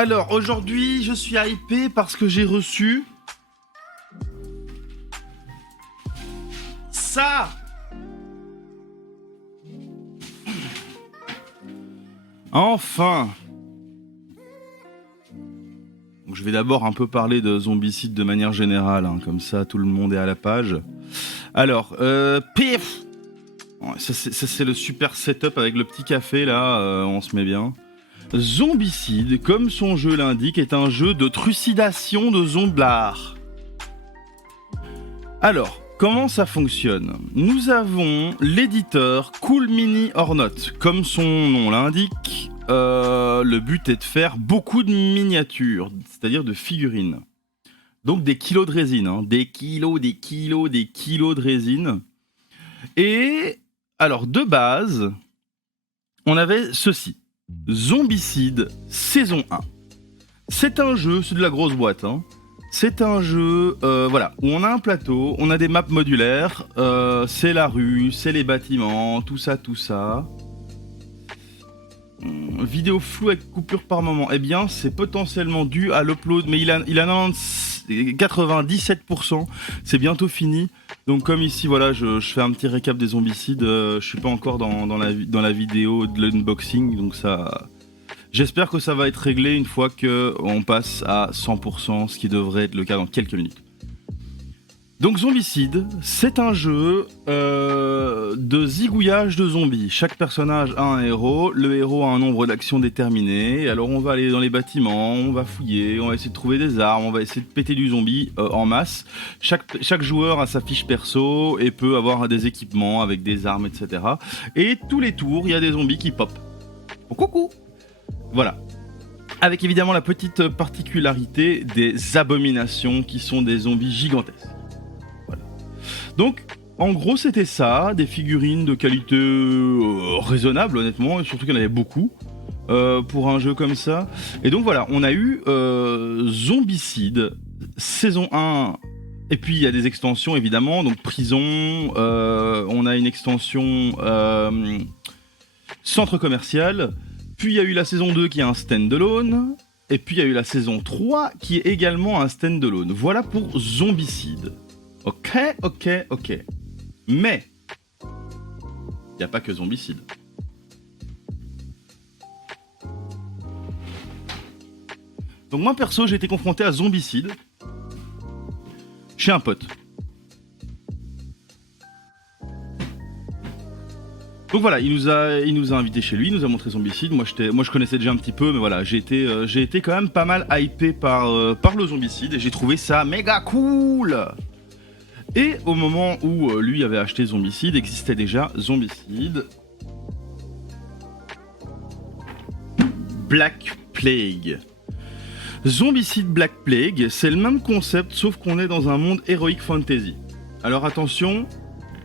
Alors, aujourd'hui, je suis hypé parce que j'ai reçu... ça. Enfin. Donc, je vais d'abord un peu parler de Zombicide de manière générale, hein, comme ça tout le monde est à la page. Alors, pif. Ça c'est le super setup avec le petit café là, on se met bien. Zombicide, comme son jeu l'indique, est un jeu de trucidation de zomblard. Alors, comment ça fonctionne ? Nous avons l'éditeur Cool Mini or Not. Comme son nom l'indique, le but est de faire beaucoup de miniatures, c'est-à-dire de figurines. Donc des kilos de résine, hein. Des kilos de résine. Et alors, de base, on avait ceci. Zombicide saison 1. C'est un jeu, c'est de la grosse boîte, hein. C'est un jeu voilà, où on a un plateau, on a des maps modulaires, c'est la rue, c'est les bâtiments, tout ça. Vidéo floue avec coupure par moment. Eh bien, c'est potentiellement dû à l'upload, mais il a 97%, c'est bientôt fini. Donc comme ici, voilà, je fais un petit récap des zombicides, je suis pas encore dans la vidéo de l'unboxing, donc ça... J'espère que ça va être réglé une fois qu'on passe à 100%, ce qui devrait être le cas dans quelques minutes. Donc Zombicide, c'est un jeu de zigouillage de zombies. Chaque personnage a un héros, le héros a un nombre d'actions déterminé, alors on va aller dans les bâtiments, on va fouiller, on va essayer de trouver des armes, on va essayer de péter du zombie en masse. Chaque joueur a sa fiche perso et peut avoir des équipements avec des armes, etc. Et tous les tours, il y a des zombies qui pop. Oh, coucou. Voilà. Avec évidemment la petite particularité des abominations qui sont des zombies gigantesques. Voilà. Donc, en gros, c'était ça, des figurines de qualité raisonnable, honnêtement, et surtout qu'il y en avait beaucoup pour un jeu comme ça. Et donc voilà, on a eu Zombicide, saison 1, et puis il y a des extensions évidemment, donc prison, on a une extension centre commercial. Puis il y a eu la saison 2 qui est un stand-alone, et puis il y a eu la saison 3 qui est également un stand-alone. Voilà pour Zombicide. Ok. Mais, il n'y a pas que Zombicide. Donc moi perso, j'ai été confronté à Zombicide chez un pote. Donc voilà, il nous a invités chez lui, il nous a montré Zombicide. Moi je connaissais déjà un petit peu, mais voilà, j'ai été quand même pas mal hypé par le Zombicide et j'ai trouvé ça méga cool. Et au moment où lui avait acheté Zombicide, existait déjà Zombicide Black Plague. Zombicide Black Plague, c'est le même concept, sauf qu'on est dans un monde heroic fantasy. Alors attention,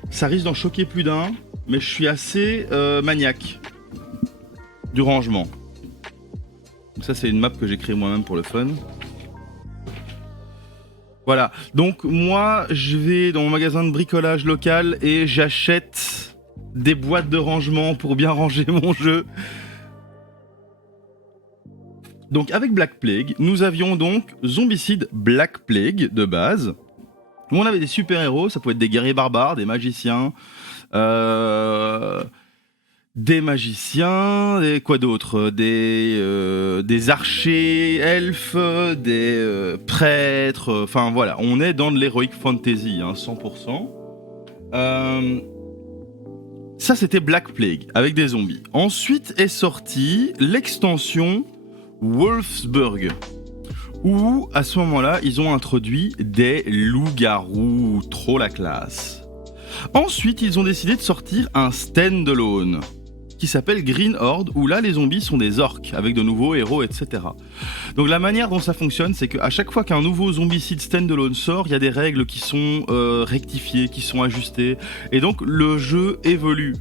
ça risque d'en choquer plus d'un. Mais je suis assez maniaque du rangement. Donc ça c'est une map que j'ai créée moi-même pour le fun. Voilà, donc moi je vais dans mon magasin de bricolage local et j'achète des boîtes de rangement pour bien ranger mon jeu. Donc avec Black Plague, nous avions donc Zombicide Black Plague de base, où on avait des super-héros, ça pouvait être des guerriers barbares, des magiciens... des magiciens, et quoi d'autre, des archers elfes, des prêtres, enfin voilà, on est dans de l'heroic fantasy, hein, 100%. Ça c'était Black Plague, avec des zombies. Ensuite est sortie l'extension Wolfsburg, où à ce moment-là, ils ont introduit des loups-garous, trop la classe. Ensuite, ils ont décidé de sortir un stand-alone qui s'appelle Green Horde, où là, les zombies sont des orques, avec de nouveaux héros, etc. Donc la manière dont ça fonctionne, c'est qu'à chaque fois qu'un nouveau Zombicide stand-alone sort, il y a des règles qui sont rectifiées, qui sont ajustées, et donc le jeu évolue.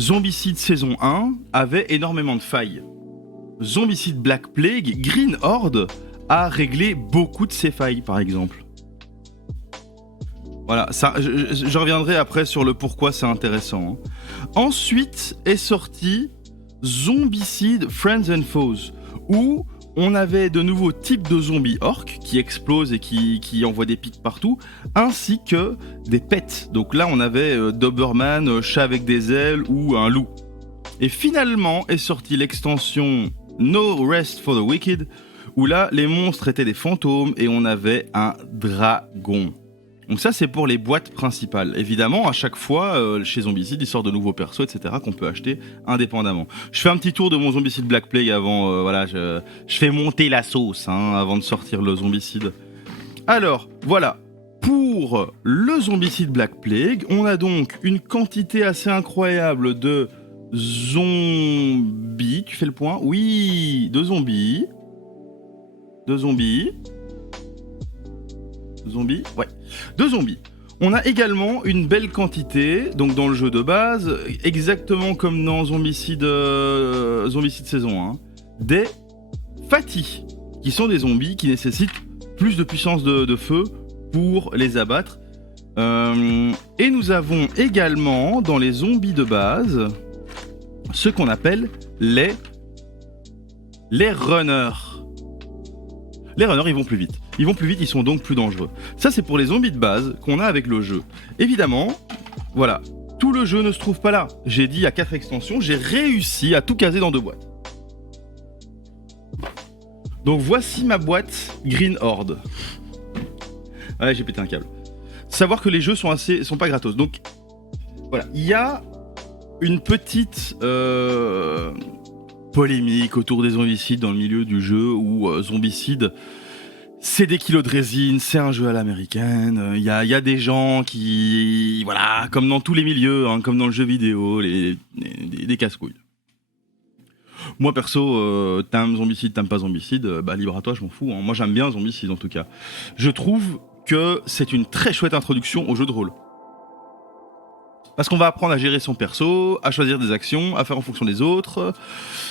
Zombicide saison 1 avait énormément de failles. Zombicide Black Plague, Green Horde, a réglé beaucoup de ces failles, par exemple. Voilà, ça, je reviendrai après sur le pourquoi c'est intéressant. Ensuite est sorti Zombicide Friends and Foes, où On avait de nouveaux types de zombies orques qui explosent et qui envoient des pics partout, ainsi que des pets. Donc là, on avait Doberman, chat avec des ailes ou un loup. Et finalement est sortie l'extension No Rest for the Wicked, où là, les monstres étaient des fantômes et on avait un dragon. Donc ça, c'est pour les boîtes principales. Évidemment, à chaque fois, chez Zombicide, il sort de nouveaux persos, etc., qu'on peut acheter indépendamment. Je fais un petit tour de mon Zombicide Black Plague avant, voilà, je fais monter la sauce avant de sortir le Zombicide. Alors, voilà. Pour le Zombicide Black Plague, on a donc une quantité assez incroyable de zombies. Tu fais le point? Oui, de zombies. Zombies, ouais. De zombies. On a également une belle quantité, donc dans le jeu de base, exactement comme dans Zombicide saison 1, des Fati, qui sont des zombies qui nécessitent plus de puissance de feu pour les abattre. Et nous avons également, dans les zombies de base, ce qu'on appelle les runners. Les runners, ils vont plus vite. Ils sont donc plus dangereux. Ça, c'est pour les zombies de base qu'on a avec le jeu. Évidemment, voilà, tout le jeu ne se trouve pas là. J'ai dit, il y a 4 extensions, j'ai réussi à tout caser dans 2 boîtes. Donc voici ma boîte Green Horde. Ouais, j'ai pété un câble. Savoir que les jeux sont pas gratos. Donc, voilà, il y a une petite polémique autour des zombicides dans le milieu du jeu où zombicide, c'est des kilos de résine, c'est un jeu à l'américaine. Il y a des gens qui, voilà, comme dans tous les milieux, comme dans le jeu vidéo, des casse-couilles. Moi perso, t'aimes zombicide, t'aimes pas zombicide, bah libre à toi, je m'en fous. Moi j'aime bien zombicide en tout cas. Je trouve que c'est une très chouette introduction au jeu de rôle. Parce qu'on va apprendre à gérer son perso, à choisir des actions, à faire en fonction des autres,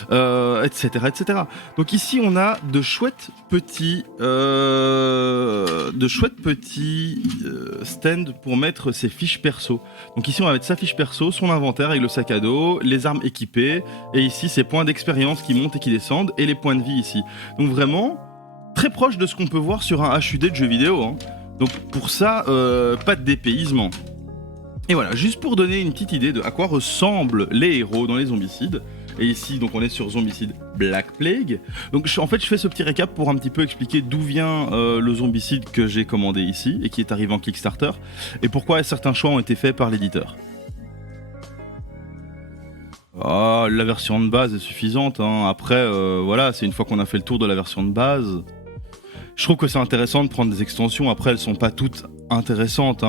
etc., etc. Donc ici, on a de chouettes petits stands pour mettre ses fiches perso. Donc ici, on va mettre sa fiche perso, son inventaire avec le sac à dos, les armes équipées, et ici, ses points d'expérience qui montent et qui descendent, et les points de vie ici. Donc vraiment, très proche de ce qu'on peut voir sur un HUD de jeu vidéo. Donc pour ça, pas de dépaysement. Et voilà, juste pour donner une petite idée de à quoi ressemblent les héros dans les zombicides. Et ici, donc on est sur Zombicide Black Plague. Donc en fait, je fais ce petit récap pour un petit peu expliquer d'où vient le zombicide que j'ai commandé ici et qui est arrivé en Kickstarter et pourquoi certains choix ont été faits par l'éditeur. Ah, la version de base est suffisante. Après, voilà, c'est une fois qu'on a fait le tour de la version de base. Je trouve que c'est intéressant de prendre des extensions. Après, elles sont pas toutes intéressantes.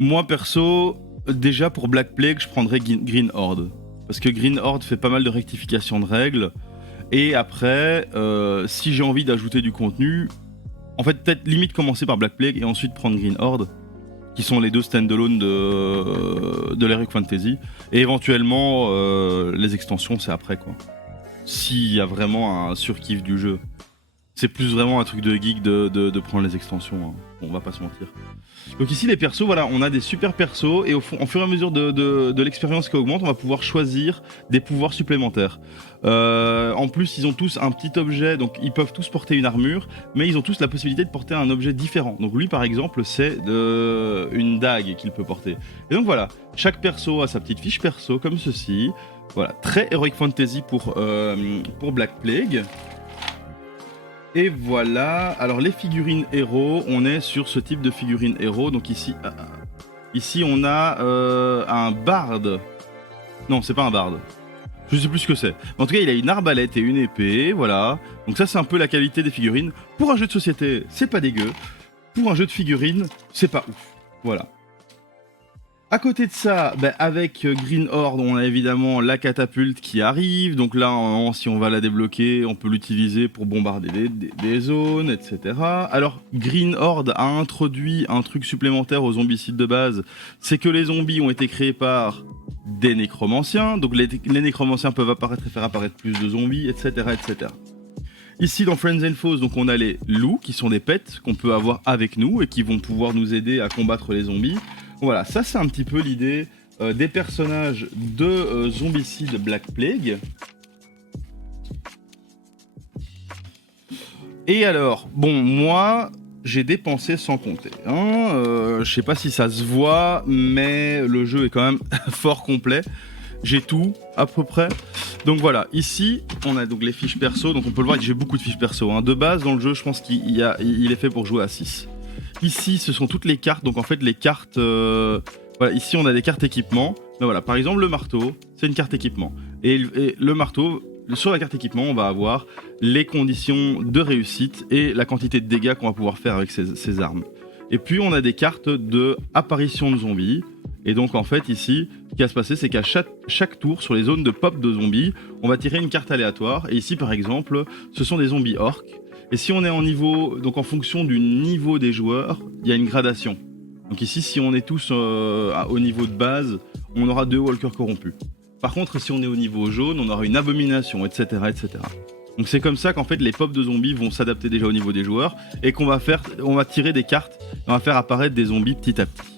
Moi perso, déjà pour Black Plague, je prendrais Green Horde. Parce que Green Horde fait pas mal de rectifications de règles. Et après, si j'ai envie d'ajouter du contenu, en fait peut-être limite commencer par Black Plague et ensuite prendre Green Horde, qui sont les deux stand-alone de l'Heroic Fantasy. Et éventuellement, les extensions, c'est après quoi. S'il y a vraiment un surkiff du jeu. C'est plus vraiment un truc de geek de prendre les extensions, on va pas se mentir. Donc ici les persos, voilà, on a des super persos et au fur et à mesure de l'expérience qui augmente, on va pouvoir choisir des pouvoirs supplémentaires. En plus, ils ont tous un petit objet, donc ils peuvent tous porter une armure, mais ils ont tous la possibilité de porter un objet différent. Donc lui par exemple, c'est une dague qu'il peut porter. Et donc voilà, chaque perso a sa petite fiche perso comme ceci. Voilà, très Heroic Fantasy pour Black Plague. Et voilà, alors les figurines héros, on est sur ce type de figurines héros. Donc ici on a un barde. Non, c'est pas un barde. Je sais plus ce que c'est. En tout cas, il a une arbalète et une épée, voilà. Donc ça, c'est un peu la qualité des figurines. Pour un jeu de société, c'est pas dégueu. Pour un jeu de figurines, c'est pas ouf. Voilà. À côté de ça, avec Green Horde, on a évidemment la catapulte qui arrive. Donc là, si on va la débloquer, on peut l'utiliser pour bombarder des zones, etc. Alors, Green Horde a introduit un truc supplémentaire aux zombicides de base. C'est que les zombies ont été créés par des nécromanciens. Donc les nécromanciens peuvent apparaître et faire apparaître plus de zombies, etc. etc. Ici dans Friends and Foes, donc on a les loups qui sont des pets qu'on peut avoir avec nous et qui vont pouvoir nous aider à combattre les zombies. Voilà, ça c'est un petit peu l'idée des personnages de Zombicide Black Plague. Et alors, bon, moi, j'ai dépensé sans compter. Je sais pas si ça se voit, mais le jeu est quand même fort complet. J'ai tout, à peu près. Donc voilà, ici, on a donc les fiches perso. Donc on peut le voir que j'ai beaucoup de fiches perso. De base, dans le jeu, je pense qu'il est fait pour jouer à 6. Ici, ce sont toutes les cartes. Donc en fait, les cartes... voilà, ici, on a des cartes équipement. Mais voilà, par exemple, le marteau, c'est une carte équipement. Et le marteau... Sur la carte équipement, on va avoir les conditions de réussite et la quantité de dégâts qu'on va pouvoir faire avec ces armes. Et puis on a des cartes de apparition de zombies. Et donc en fait ici, ce qui va se passer, c'est qu'à chaque tour, sur les zones de pop de zombies, on va tirer une carte aléatoire. Et ici par exemple, ce sont des zombies orques. Et si on est en niveau, donc en fonction du niveau des joueurs, il y a une gradation. Donc ici, si on est tous au niveau de base, on aura 2 walkers corrompus. Par contre, si on est au niveau jaune, on aura une abomination, etc., etc. Donc c'est comme ça qu'en fait les pops de zombies vont s'adapter déjà au niveau des joueurs et qu'on va tirer des cartes, on va faire apparaître des zombies petit à petit.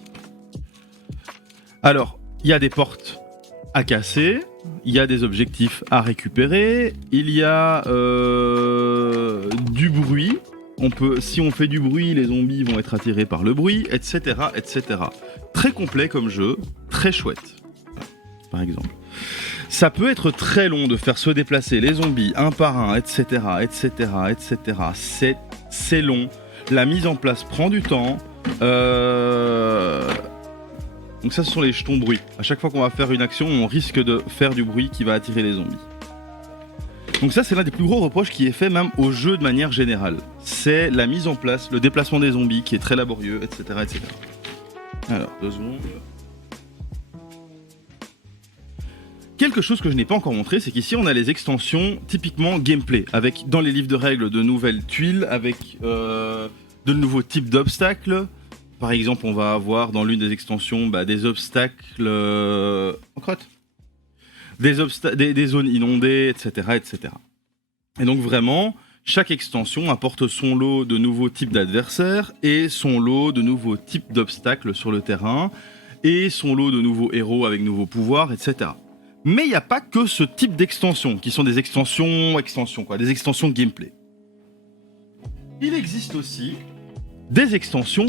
Alors, il y a des portes à casser, il y a des objectifs à récupérer, il y a du bruit. Si on fait du bruit, les zombies vont être attirés par le bruit, etc., etc. Très complet comme jeu, très chouette, par exemple. Ça peut être très long de faire se déplacer les zombies un par un, etc., etc., etc. C'est long. La mise en place prend du temps. Donc ça, ce sont les jetons bruit. À chaque fois qu'on va faire une action, on risque de faire du bruit qui va attirer les zombies. Donc ça, c'est l'un des plus gros reproches qui est fait même au jeu de manière générale. C'est la mise en place, le déplacement des zombies qui est très laborieux, etc., etc. Alors, 2 secondes... Quelque chose que je n'ai pas encore montré, c'est qu'ici on a les extensions typiquement gameplay, avec dans les livres de règles de nouvelles tuiles, avec de nouveaux types d'obstacles. Par exemple, on va avoir dans l'une des extensions des obstacles en crotte, des zones inondées, etc., etc. Et donc vraiment, chaque extension apporte son lot de nouveaux types d'adversaires et son lot de nouveaux types d'obstacles sur le terrain et son lot de nouveaux héros avec nouveaux pouvoirs, etc. Mais il n'y a pas que ce type d'extensions, qui sont des extensions des extensions gameplay. Il existe aussi des extensions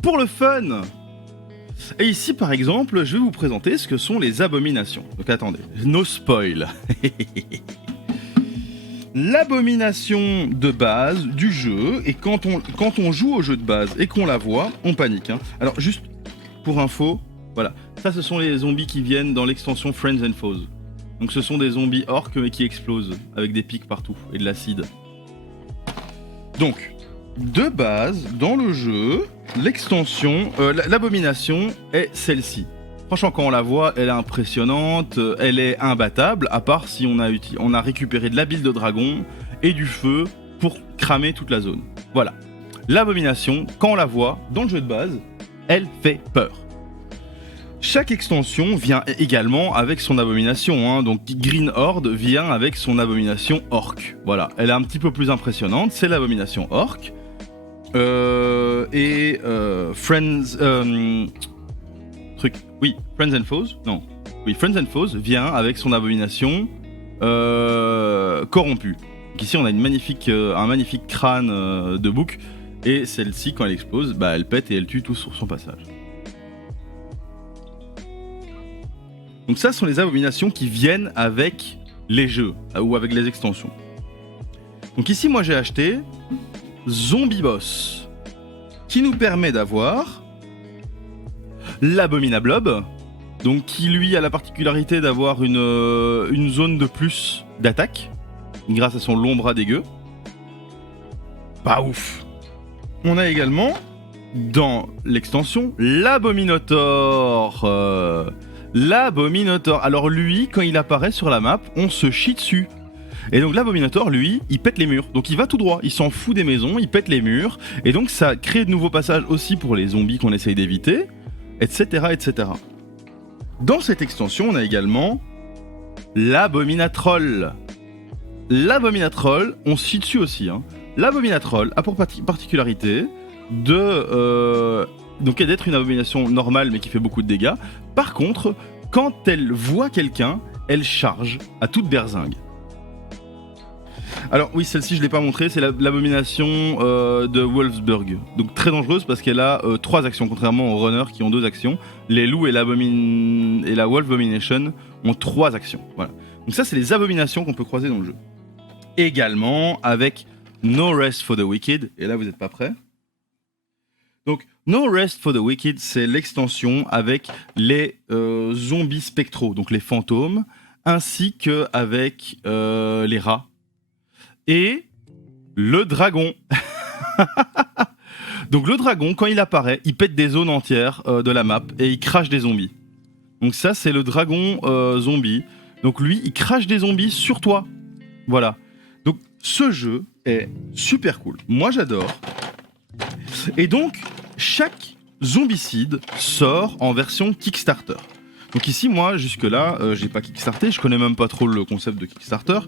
pour le fun. Et ici, par exemple, je vais vous présenter ce que sont les abominations. Donc attendez, no spoil. L'abomination de base du jeu, et quand on joue au jeu de base et qu'on la voit, on panique. Alors juste pour info, voilà. Ça, ce sont les zombies qui viennent dans l'extension Friends and Foes. Donc ce sont des zombies orques mais qui explosent avec des pics partout et de l'acide. Donc, de base, dans le jeu, l'extension, l'abomination est celle-ci. Franchement, quand on la voit, elle est impressionnante, elle est imbattable, à part si on a récupéré de la bile de dragon et du feu pour cramer toute la zone. Voilà. L'abomination, quand on la voit dans le jeu de base, elle fait peur. Chaque extension vient également avec son abomination, donc Green Horde vient avec son abomination orque. Voilà, elle est un petit peu plus impressionnante, c'est l'abomination orque. Friends and Foes. Non, oui, Friends and Foes vient avec son abomination corrompue. Donc ici, on a un magnifique crâne de bouc, et celle-ci, quand elle explose, elle pète et elle tue tout sur son passage. Donc ça, ce sont les abominations qui viennent avec les jeux, ou avec les extensions. Donc ici, moi, j'ai acheté Zombie Boss, qui nous permet d'avoir l'Abominablob, donc qui, lui, a la particularité d'avoir une zone de plus d'attaque, grâce à son long bras dégueu. Pas ouf. On a également, dans l'extension, l'Abominator. L'Abominator. Alors lui, quand il apparaît sur la map, on se chie dessus. Et donc l'Abominator, lui, il pète les murs. Donc il va tout droit, il s'en fout des maisons, il pète les murs. Et donc ça crée de nouveaux passages aussi pour les zombies qu'on essaye d'éviter, etc., etc. Dans cette extension, on a également l'Abominatroll. L'Abominatroll, on se chie dessus aussi. L'Abominatroll a pour particularité d'être une abomination normale mais qui fait beaucoup de dégâts. Par contre, quand elle voit quelqu'un, elle charge à toute berzingue. Alors oui, celle-ci je l'ai pas montrée, c'est l'abomination de Wolfsburg. Donc très dangereuse parce qu'elle a 3 actions, contrairement aux runners qui ont 2 actions. Les loups et la Wolf Abomination ont 3 actions. Voilà. Donc ça, c'est les abominations qu'on peut croiser dans le jeu. Également avec No Rest for the Wicked, et là vous n'êtes pas prêts. Donc No Rest for the Wicked, c'est l'extension avec les zombies spectraux, donc les fantômes, ainsi qu'avec les rats. Et le dragon. Donc le dragon, quand il apparaît, il pète des zones entières de la map et il crache des zombies. Donc ça, c'est le dragon zombie. Donc lui, il crache des zombies sur toi. Voilà. Donc ce jeu est super cool. Moi, j'adore. Et donc, chaque zombicide sort en version Kickstarter. Donc ici, moi, jusque-là, j'ai pas Kickstarté. Je connais même pas trop le concept de Kickstarter.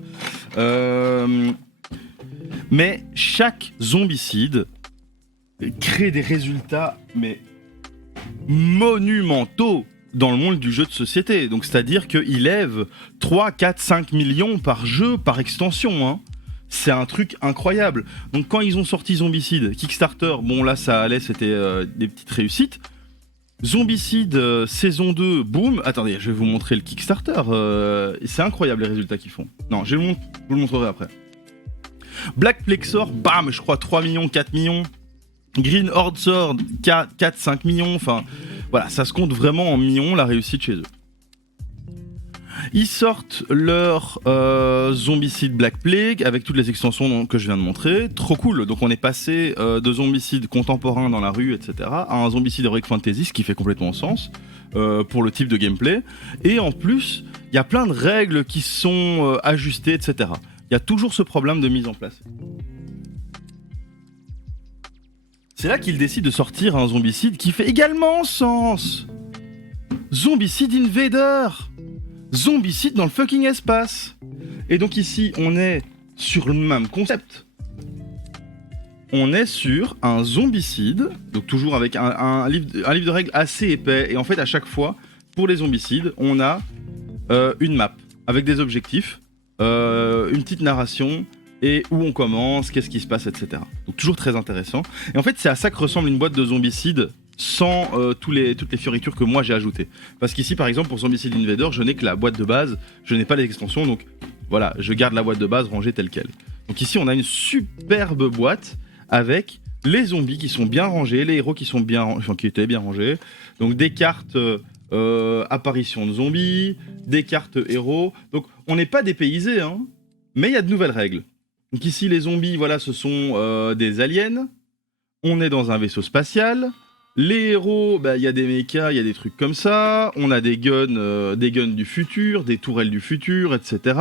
Mais chaque zombicide crée des résultats mais monumentaux dans le monde du jeu de société. Donc c'est-à-dire qu'il lève 3, 4, 5 millions par jeu, par extension. Hein. C'est un truc incroyable. Donc quand ils ont sorti Zombicide, Kickstarter, bon là ça allait, c'était des petites réussites. Zombicide saison 2, boum. Attendez, je vais vous montrer le Kickstarter. C'est incroyable les résultats qu'ils font. Non, je vous le montrerai après. Black Plague sort, bam, je crois 3 millions, 4 millions. Green Horde sort, 4, 5 millions. Enfin, voilà, ça se compte vraiment en millions la réussite chez eux. Ils sortent leur Zombicide Black Plague avec toutes les extensions que je viens de montrer. Trop cool. Donc on est passé de Zombicide contemporain dans la rue, etc. à un Zombicide Heroic Fantasy, ce qui fait complètement sens pour le type de gameplay. Et en plus, il y a plein de règles qui sont ajustées, etc. Il y a toujours ce problème de mise en place. C'est là qu'ils décident de sortir un Zombicide qui fait également sens. Zombicide Invader. Zombicide dans le fucking espace. Et donc ici, on est sur le même concept. On est sur un zombicide, donc toujours avec un livre de règles assez épais. Et en fait, à chaque fois, pour les zombicides, on a une map avec des objectifs, une petite narration, et où on commence, qu'est-ce qui se passe, etc. Donc toujours très intéressant. Et en fait, c'est à ça que ressemble une boîte de zombicide sans toutes les fioritures que moi j'ai ajoutées. Parce qu'ici, par exemple, pour Zombicide Invader, je n'ai que la boîte de base, je n'ai pas les extensions, donc voilà, je garde la boîte de base rangée telle quelle. Donc ici, on a une superbe boîte avec les zombies qui sont bien rangés, les héros qui sont qui étaient bien rangés. Donc des cartes apparition de zombies, des cartes héros. Donc on n'est pas dépaysé, hein, mais il y a de nouvelles règles. Donc ici, les zombies, voilà, ce sont des aliens. On est dans un vaisseau spatial. Les héros, il y a des mechas, il y a des trucs comme ça. On a des guns du futur, des tourelles du futur, etc.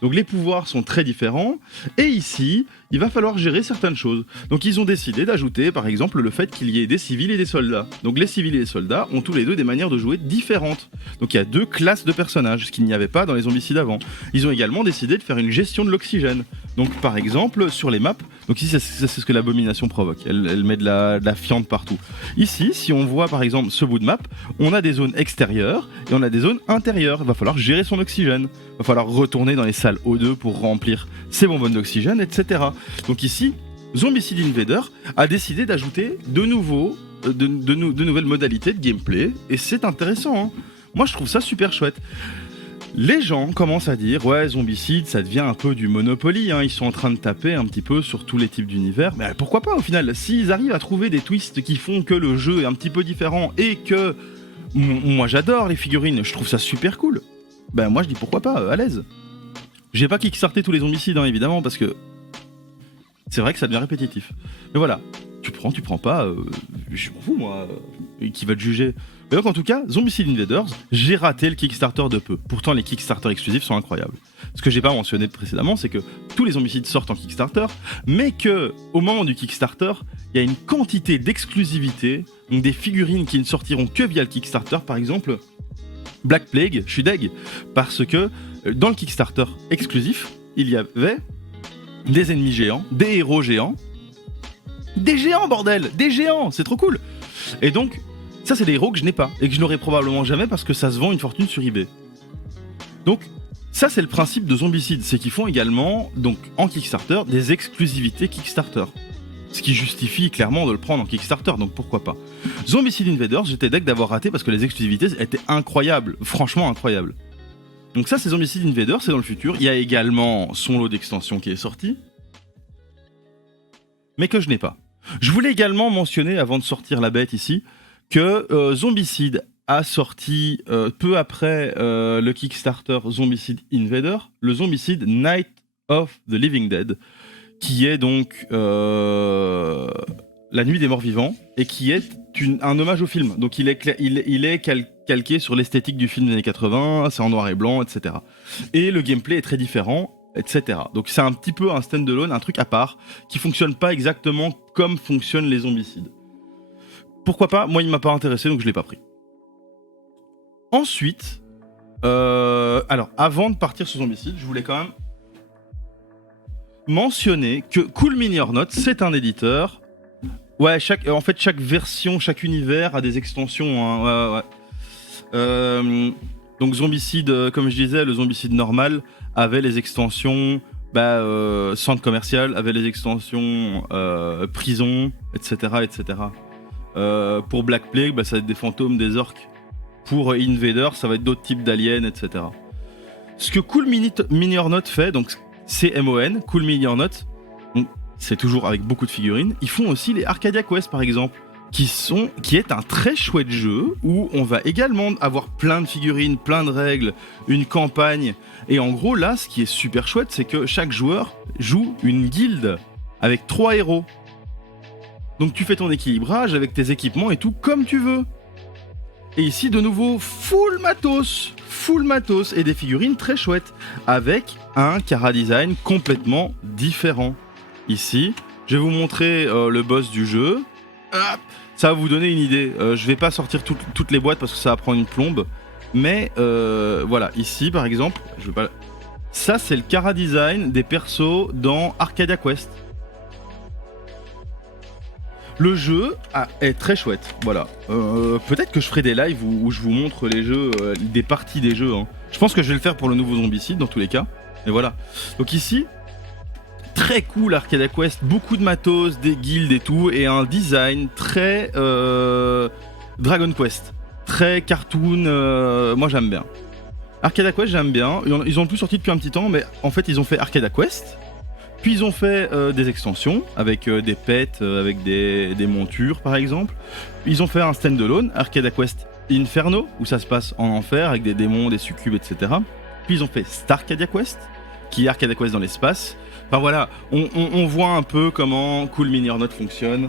Donc les pouvoirs sont très différents. Et ici, il va falloir gérer certaines choses. Donc ils ont décidé d'ajouter, par exemple, le fait qu'il y ait des civils et des soldats. Donc les civils et les soldats ont tous les deux des manières de jouer différentes. Donc il y a 2 classes de personnages, ce qu'il n'y avait pas dans les zombicides avant. Ils ont également décidé de faire une gestion de l'oxygène. Donc par exemple, sur les maps, donc ici c'est ce que l'abomination provoque. Elle met de la fiente partout. Ici, si on voit par exemple ce bout de map, on a des zones extérieures et on a des zones intérieures. Il va falloir gérer son oxygène. Il va falloir retourner dans les salles O2 pour remplir ses bonbonnes d'oxygène, etc. Donc ici, Zombicide Invader a décidé d'ajouter de nouvelles modalités de gameplay. Et c'est intéressant, hein. Moi je trouve ça super chouette. Les gens commencent à dire, ouais, Zombicide, ça devient un peu du Monopoly, hein. Ils sont en train de taper un petit peu sur tous les types d'univers. Mais pourquoi pas au final? S'ils arrivent à trouver des twists qui font que le jeu est un petit peu différent et que... Moi j'adore les figurines, je trouve ça super cool. Moi je dis pourquoi pas, à l'aise. J'ai pas kickstarté tous les zombicides, hein, évidemment, parce que c'est vrai que ça devient répétitif. Mais voilà, tu prends pas, je m'en fous moi, qui va te juger. Mais donc en tout cas, Zombicide Invaders, j'ai raté le Kickstarter de peu. Pourtant les Kickstarter exclusifs sont incroyables. Ce que j'ai pas mentionné précédemment, c'est que tous les zombicides sortent en Kickstarter, mais que au moment du Kickstarter, il y a une quantité d'exclusivité, donc des figurines qui ne sortiront que via le Kickstarter, par exemple. Black Plague, je suis deg, parce que dans le Kickstarter exclusif, il y avait des ennemis géants, des héros géants, des géants bordel, des géants, c'est trop cool. Et donc, ça c'est des héros que je n'ai pas, et que je n'aurai probablement jamais parce que ça se vend une fortune sur eBay. Donc, Ça, c'est le principe de Zombicide, c'est qu'ils font également, donc en Kickstarter, des exclusivités Kickstarter. Ce qui justifie clairement de le prendre en Kickstarter, donc pourquoi pas. Zombicide Invaders, j'étais deg d'avoir raté parce que les exclusivités étaient incroyables, franchement incroyables. Donc ça, c'est Zombicide Invaders, c'est dans le futur. Il y a également son lot d'extensions qui est sorti, mais que je n'ai pas. Je voulais également mentionner, avant de sortir la bête ici, que Zombicide a sorti peu après le Kickstarter Zombicide Invader, le Zombicide Night of the Living Dead, qui est donc la nuit des morts vivants, et qui est un hommage au film. Donc il est calqué sur l'esthétique du film des années 80, c'est en noir et blanc, etc. Et le gameplay est très différent, etc. Donc c'est un petit peu un stand-alone, un truc à part, qui fonctionne pas exactement comme fonctionnent les zombicides. Pourquoi pas? Moi il m'a pas intéressé, donc je l'ai pas pris. Ensuite, alors avant de partir sur Zombicide, je voulais quand même mentionner que Cool Mini or Not, c'est un éditeur. Ouais, chaque version, chaque univers a des extensions. Hein, ouais. Donc Zombicide, comme je disais, le Zombicide normal avait les extensions centre commercial, avait les extensions prison, etc. etc. Pour Black Plague, ça va être des fantômes, des orques. Pour Invader, ça va être d'autres types d'aliens, etc. Ce que Cool Mini or Not fait, donc c'est MON, Cool Mini or Not, donc c'est toujours avec beaucoup de figurines. Ils font aussi les Arcadia Quest par exemple, qui est un très chouette jeu où on va également avoir plein de figurines, plein de règles, une campagne. Et en gros là, ce qui est super chouette, c'est que chaque joueur joue une guilde avec 3 héros. Donc tu fais ton équilibrage avec tes équipements et tout comme tu veux. Et ici, de nouveau, full matos et des figurines très chouettes, avec un chara design complètement différent. Ici, je vais vous montrer le boss du jeu. Ça va vous donner une idée. Je vais pas sortir toutes les boîtes parce que ça va prendre une plombe. Mais voilà, ici par exemple, ça c'est le chara design des persos dans Arcadia Quest. Le jeu est très chouette, voilà. Peut-être que je ferai des lives où je vous montre les jeux, des parties des jeux. Hein. Je pense que je vais le faire pour le nouveau Zombicide dans tous les cas. Et voilà. Donc ici, très cool Arcadia Quest, beaucoup de matos, des guildes et tout, et un design très Dragon Quest, très cartoon. Moi j'aime bien. Arcadia Quest j'aime bien. Ils ont plus sorti depuis un petit temps, mais en fait ils ont fait Arcadia Quest. Puis ils ont fait des extensions avec des pets, avec des montures par exemple. Ils ont fait un stand-alone, Arcadia Quest Inferno, où ça se passe en enfer avec des démons, des succubes, etc. Puis ils ont fait Starcadia Quest, qui est Arcadia Quest dans l'espace. Enfin voilà, on voit un peu comment Cool Mini or Not fonctionne.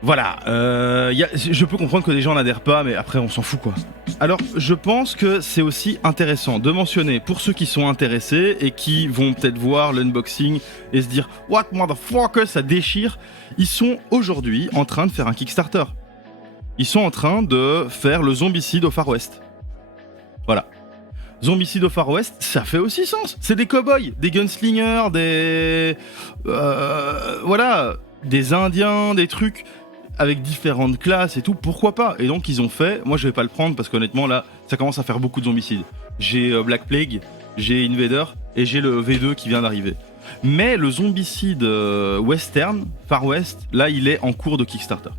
Voilà, je peux comprendre que les gens n'adhèrent pas, mais après on s'en fout quoi. Alors je pense que c'est aussi intéressant de mentionner pour ceux qui sont intéressés et qui vont peut-être voir l'unboxing et se dire « What motherfucker, ça déchire !» Ils sont aujourd'hui en train de faire un Kickstarter. Ils sont en train de faire le Zombicide au Far West. Voilà. Zombicide au Far West, ça fait aussi sens. C'est des cow-boys, des gunslingers, voilà, des indiens, des trucs avec différentes classes et tout, pourquoi pas? Et donc ils ont fait, moi je vais pas le prendre parce qu'honnêtement là, ça commence à faire beaucoup de zombicides. J'ai Black Plague, j'ai Invader et j'ai le V2 qui vient d'arriver. Mais le zombicide western, Far West, là il est en cours de Kickstarter.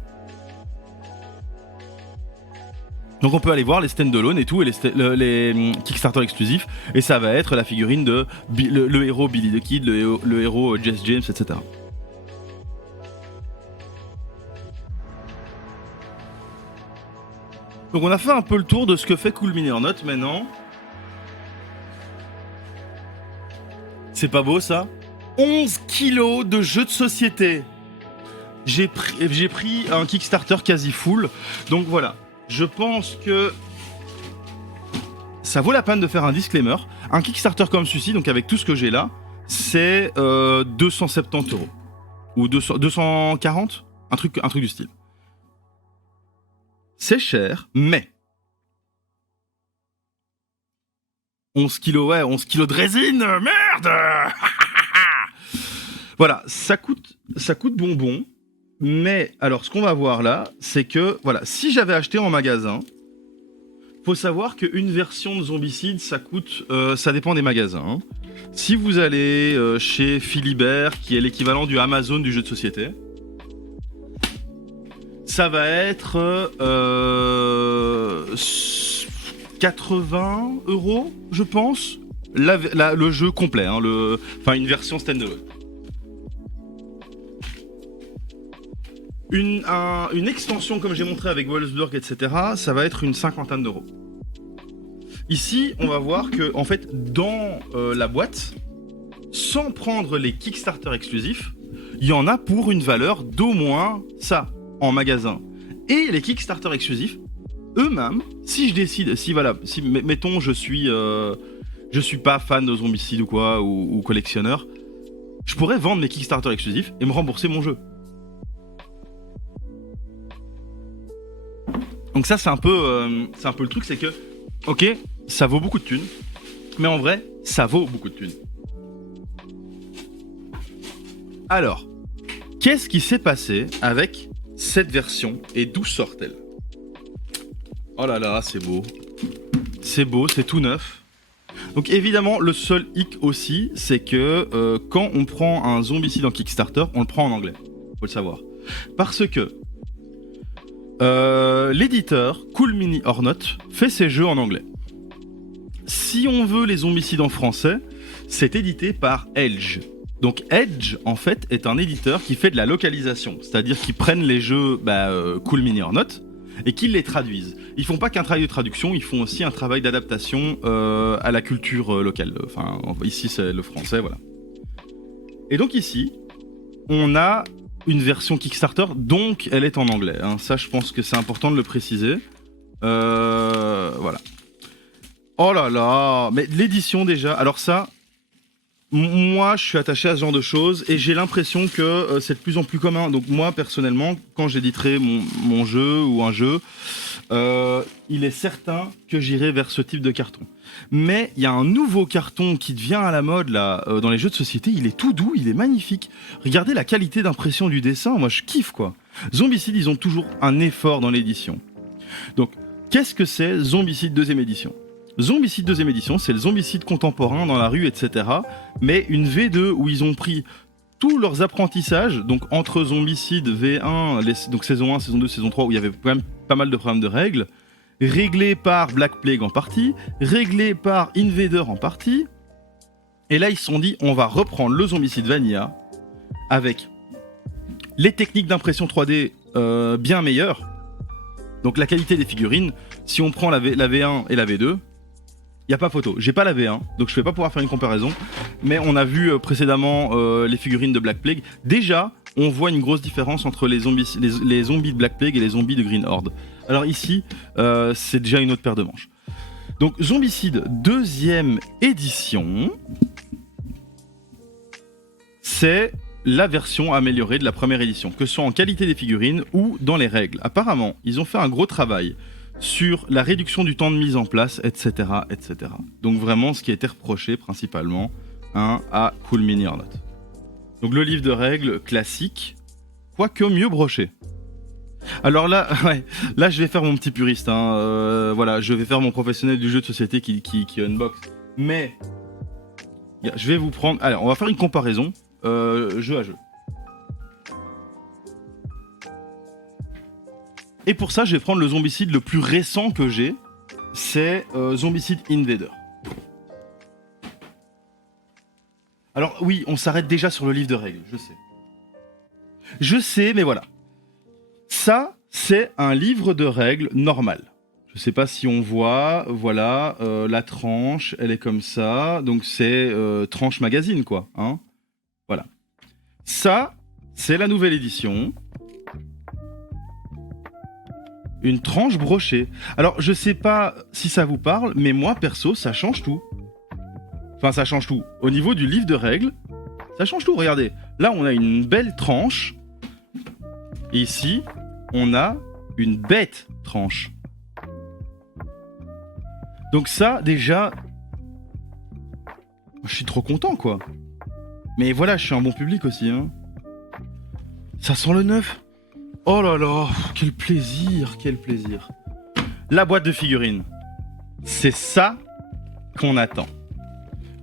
Donc on peut aller voir les stand-alone et tout, et les Kickstarter exclusifs, et ça va être la figurine de le héros Billy the Kid, le héros Jesse James, etc. Donc on a fait un peu le tour de ce que fait Cool Mini or Not maintenant. C'est pas beau ça? 11 kilos de jeux de société. J'ai pris un Kickstarter quasi full. Donc voilà, je pense que ça vaut la peine de faire un disclaimer. Un Kickstarter comme celui-ci, donc avec tout ce que j'ai là, c'est 270 €. Ou 240, un truc du style. C'est cher, mais 11 kilos, ouais, 11 kilos de résine, merde. Voilà, ça coûte bonbon, mais alors ce qu'on va voir là, c'est que, voilà, si j'avais acheté en magasin, faut savoir qu'une version de Zombicide, ça coûte... ça dépend des magasins. Hein. Si vous allez chez Philibert, qui est l'équivalent du Amazon du jeu de société, ça va être 80 €, je pense, le jeu complet, hein, enfin une version standalone. Une extension comme j'ai montré avec Wolfsburg, etc., ça va être une cinquantaine d'euros. Ici, on va voir que en fait, dans la boîte, sans prendre les Kickstarter exclusifs, il y en a pour une valeur d'au moins ça en magasin. Et les Kickstarter exclusifs, eux-mêmes, si je décide, si mettons je suis pas fan de Zombicide ou quoi, ou collectionneur, je pourrais vendre mes Kickstarter exclusifs et me rembourser mon jeu. Donc ça c'est un peu le truc, c'est que ok, ça vaut beaucoup de thunes, mais en vrai ça vaut beaucoup de thunes. Alors, qu'est-ce qui s'est passé avec cette version et d'où sort-elle? Oh là là, c'est beau, c'est tout neuf. Donc évidemment le seul hic aussi, c'est que quand on prend un Zombicide en Kickstarter, on le prend en anglais, faut le savoir, parce que l'éditeur Cool Mini or Not fait ses jeux en anglais. Si on veut les Zombicides en français, c'est édité par Edge. Donc Edge, en fait, est un éditeur qui fait de la localisation, c'est-à-dire qu'ils prennent les jeux Cool Mini or Not et qu'ils les traduisent. Ils font pas qu'un travail de traduction, ils font aussi un travail d'adaptation à la culture locale. Enfin, ici c'est le français, voilà. Et donc ici, on a une version Kickstarter, donc elle est en anglais. Hein. Ça, je pense que c'est important de le préciser. Voilà. Oh là là, mais l'édition déjà. Alors ça, moi, je suis attaché à ce genre de choses et j'ai l'impression que c'est de plus en plus commun. Donc moi, personnellement, quand j'éditerai mon jeu ou un jeu, il est certain que j'irai vers ce type de carton. Mais il y a un nouveau carton qui devient à la mode là dans les jeux de société. Il est tout doux, il est magnifique. Regardez la qualité d'impression du dessin, moi je kiffe quoi. Zombicide, ils ont toujours un effort dans l'édition. Donc, qu'est-ce que c'est Zombicide 2ème édition ? Zombicide 2ème édition, c'est le Zombicide contemporain dans la rue, etc. Mais une V2 où ils ont pris tous leurs apprentissages, donc entre Zombicide V1, donc saison 1, saison 2, saison 3, où il y avait quand même pas mal de problèmes de règles, réglé par Black Plague en partie, réglé par Invader en partie, et là ils se sont dit on va reprendre le Zombicide Vanilla avec les techniques d'impression 3D bien meilleures, donc la qualité des figurines. Si on prend la V1 et la V2, il n'y a pas photo, j'ai pas la V1, donc je vais pas pouvoir faire une comparaison, mais on a vu précédemment les figurines de Black Plague. Déjà, on voit une grosse différence entre les zombies de Black Plague et les zombies de Green Horde. Alors ici, c'est déjà une autre paire de manches. Donc Zombicide 2ème édition, c'est la version améliorée de la première édition, que ce soit en qualité des figurines ou dans les règles. Apparemment, ils ont fait un gros travail sur la réduction du temps de mise en place, etc., etc. Donc vraiment, ce qui a été reproché principalement à Cool Mini or Not. Donc le livre de règles classique, quoique mieux broché. Alors là, ouais, là je vais faire mon petit puriste, voilà, je vais faire mon professionnel du jeu de société qui unbox. Mais je vais vous prendre. Alors, on va faire une comparaison jeu à jeu. Et pour ça, je vais prendre le Zombicide le plus récent que j'ai, c'est Zombicide Invader. Alors oui, on s'arrête déjà sur le livre de règles, je sais. Je sais, mais voilà. Ça, c'est un livre de règles normal. Je sais pas si on voit, voilà, la tranche, elle est comme ça, donc c'est tranche magazine, quoi, hein. Voilà. Ça, c'est la nouvelle édition. Une tranche brochée. Alors, je sais pas si ça vous parle, mais moi, perso, ça change tout. Enfin, ça change tout. Au niveau du livre de règles, ça change tout. Regardez, là, on a une belle tranche. Et ici, on a une bête tranche. Donc ça, déjà, je suis trop content, quoi. Mais voilà, je suis un bon public aussi, hein. Ça sent le neuf. Oh là là, quel plaisir, quel plaisir. La boîte de figurines. C'est ça qu'on attend.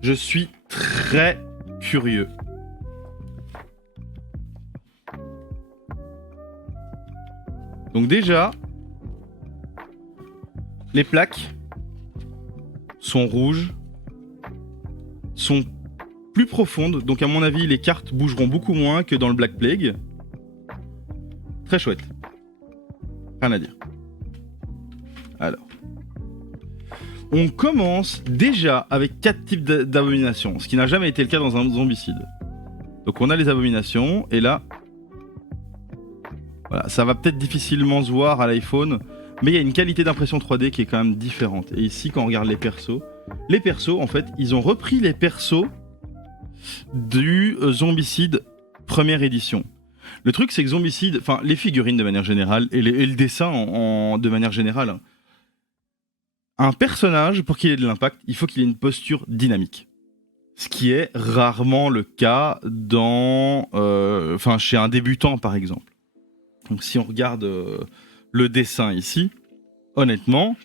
Je suis très curieux. Donc déjà, les plaques sont rouges, sont plus profondes, donc à mon avis les cartes bougeront beaucoup moins que dans le Black Plague. Très chouette. Rien à dire. Alors. On commence déjà avec 4 types d'abominations, ce qui n'a jamais été le cas dans un zombicide. Donc on a les abominations, et là... Voilà, ça va peut-être difficilement se voir à l'iPhone, mais il y a une qualité d'impression 3D qui est quand même différente. Et ici, quand on regarde les persos, en fait, ils ont repris les persos du Zombicide première édition. Le truc, c'est que Zombicide, enfin, les figurines de manière générale, et le dessin de manière générale, un personnage, pour qu'il ait de l'impact, il faut qu'il ait une posture dynamique. Ce qui est rarement le cas chez un débutant, par exemple. Donc si on regarde le dessin ici, honnêtement,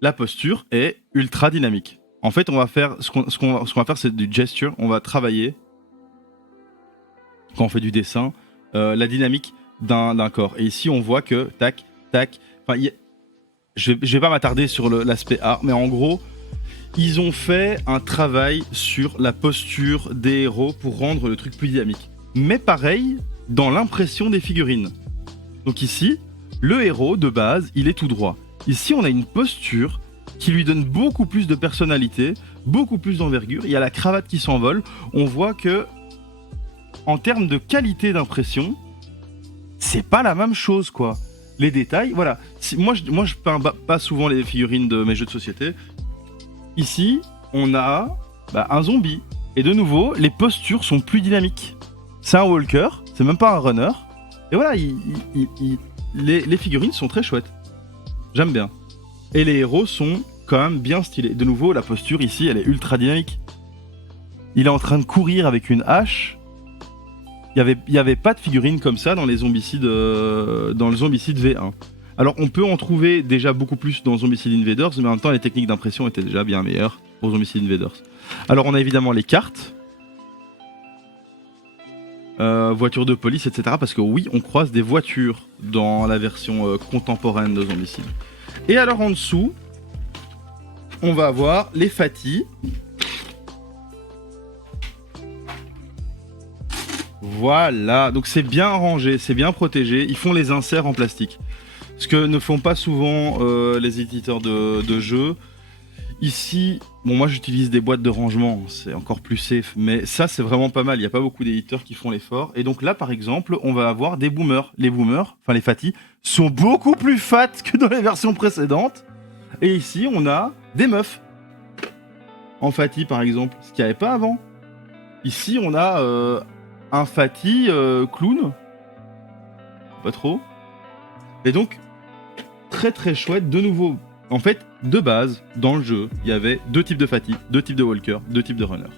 la posture est ultra dynamique. En fait, on va faire ce qu'on va faire, c'est du gesture. On va travailler, quand on fait du dessin, la dynamique d'un corps. Et ici, on voit que tac, tac. Enfin, je vais pas m'attarder sur l'aspect art, mais en gros, ils ont fait un travail sur la posture des héros pour rendre le truc plus dynamique. Mais pareil, dans l'impression des figurines. Donc ici, le héros de base, il est tout droit. Ici, on a une posture qui lui donne beaucoup plus de personnalité, beaucoup plus d'envergure. Il y a la cravate qui s'envole. On voit que, en termes de qualité d'impression, c'est pas la même chose, quoi. Les détails, voilà. Moi, je peins pas souvent les figurines de mes jeux de société. Ici, on a un zombie. Et de nouveau, les postures sont plus dynamiques. C'est un walker, c'est même pas un runner. Et voilà, les figurines sont très chouettes. J'aime bien. Et les héros sont quand même bien stylés. De nouveau, la posture ici, elle est ultra dynamique. Il est en train de courir avec une hache. Il y avait pas de figurines comme ça dans les zombicides, dans le Zombicide V1. Alors, on peut en trouver déjà beaucoup plus dans Zombicide Invaders, mais en même temps, les techniques d'impression étaient déjà bien meilleures pour Zombicide Invaders. Alors, on a évidemment les cartes. Voitures de police, etc. Parce que oui, on croise des voitures dans la version contemporaine de Zombicide. Et alors en dessous, on va avoir les Fati. Voilà, donc c'est bien rangé, c'est bien protégé. Ils font les inserts en plastique. Ce que ne font pas souvent les éditeurs de jeux. Ici, bon, moi j'utilise des boîtes de rangement, c'est encore plus safe, mais ça c'est vraiment pas mal, il n'y a pas beaucoup d'éditeurs qui font l'effort. Et donc là par exemple, on va avoir des boomers. Les boomers, enfin les Fati, sont beaucoup plus fat que dans les versions précédentes. Et ici on a des meufs. En Fati par exemple, ce qu'il n'y avait pas avant. Ici on a un Fati clown. Pas trop. Et donc, très très chouette, de nouveau. En fait, de base, dans le jeu, il y avait 2 types de Fati, 2 types de Walker, 2 types de Runner.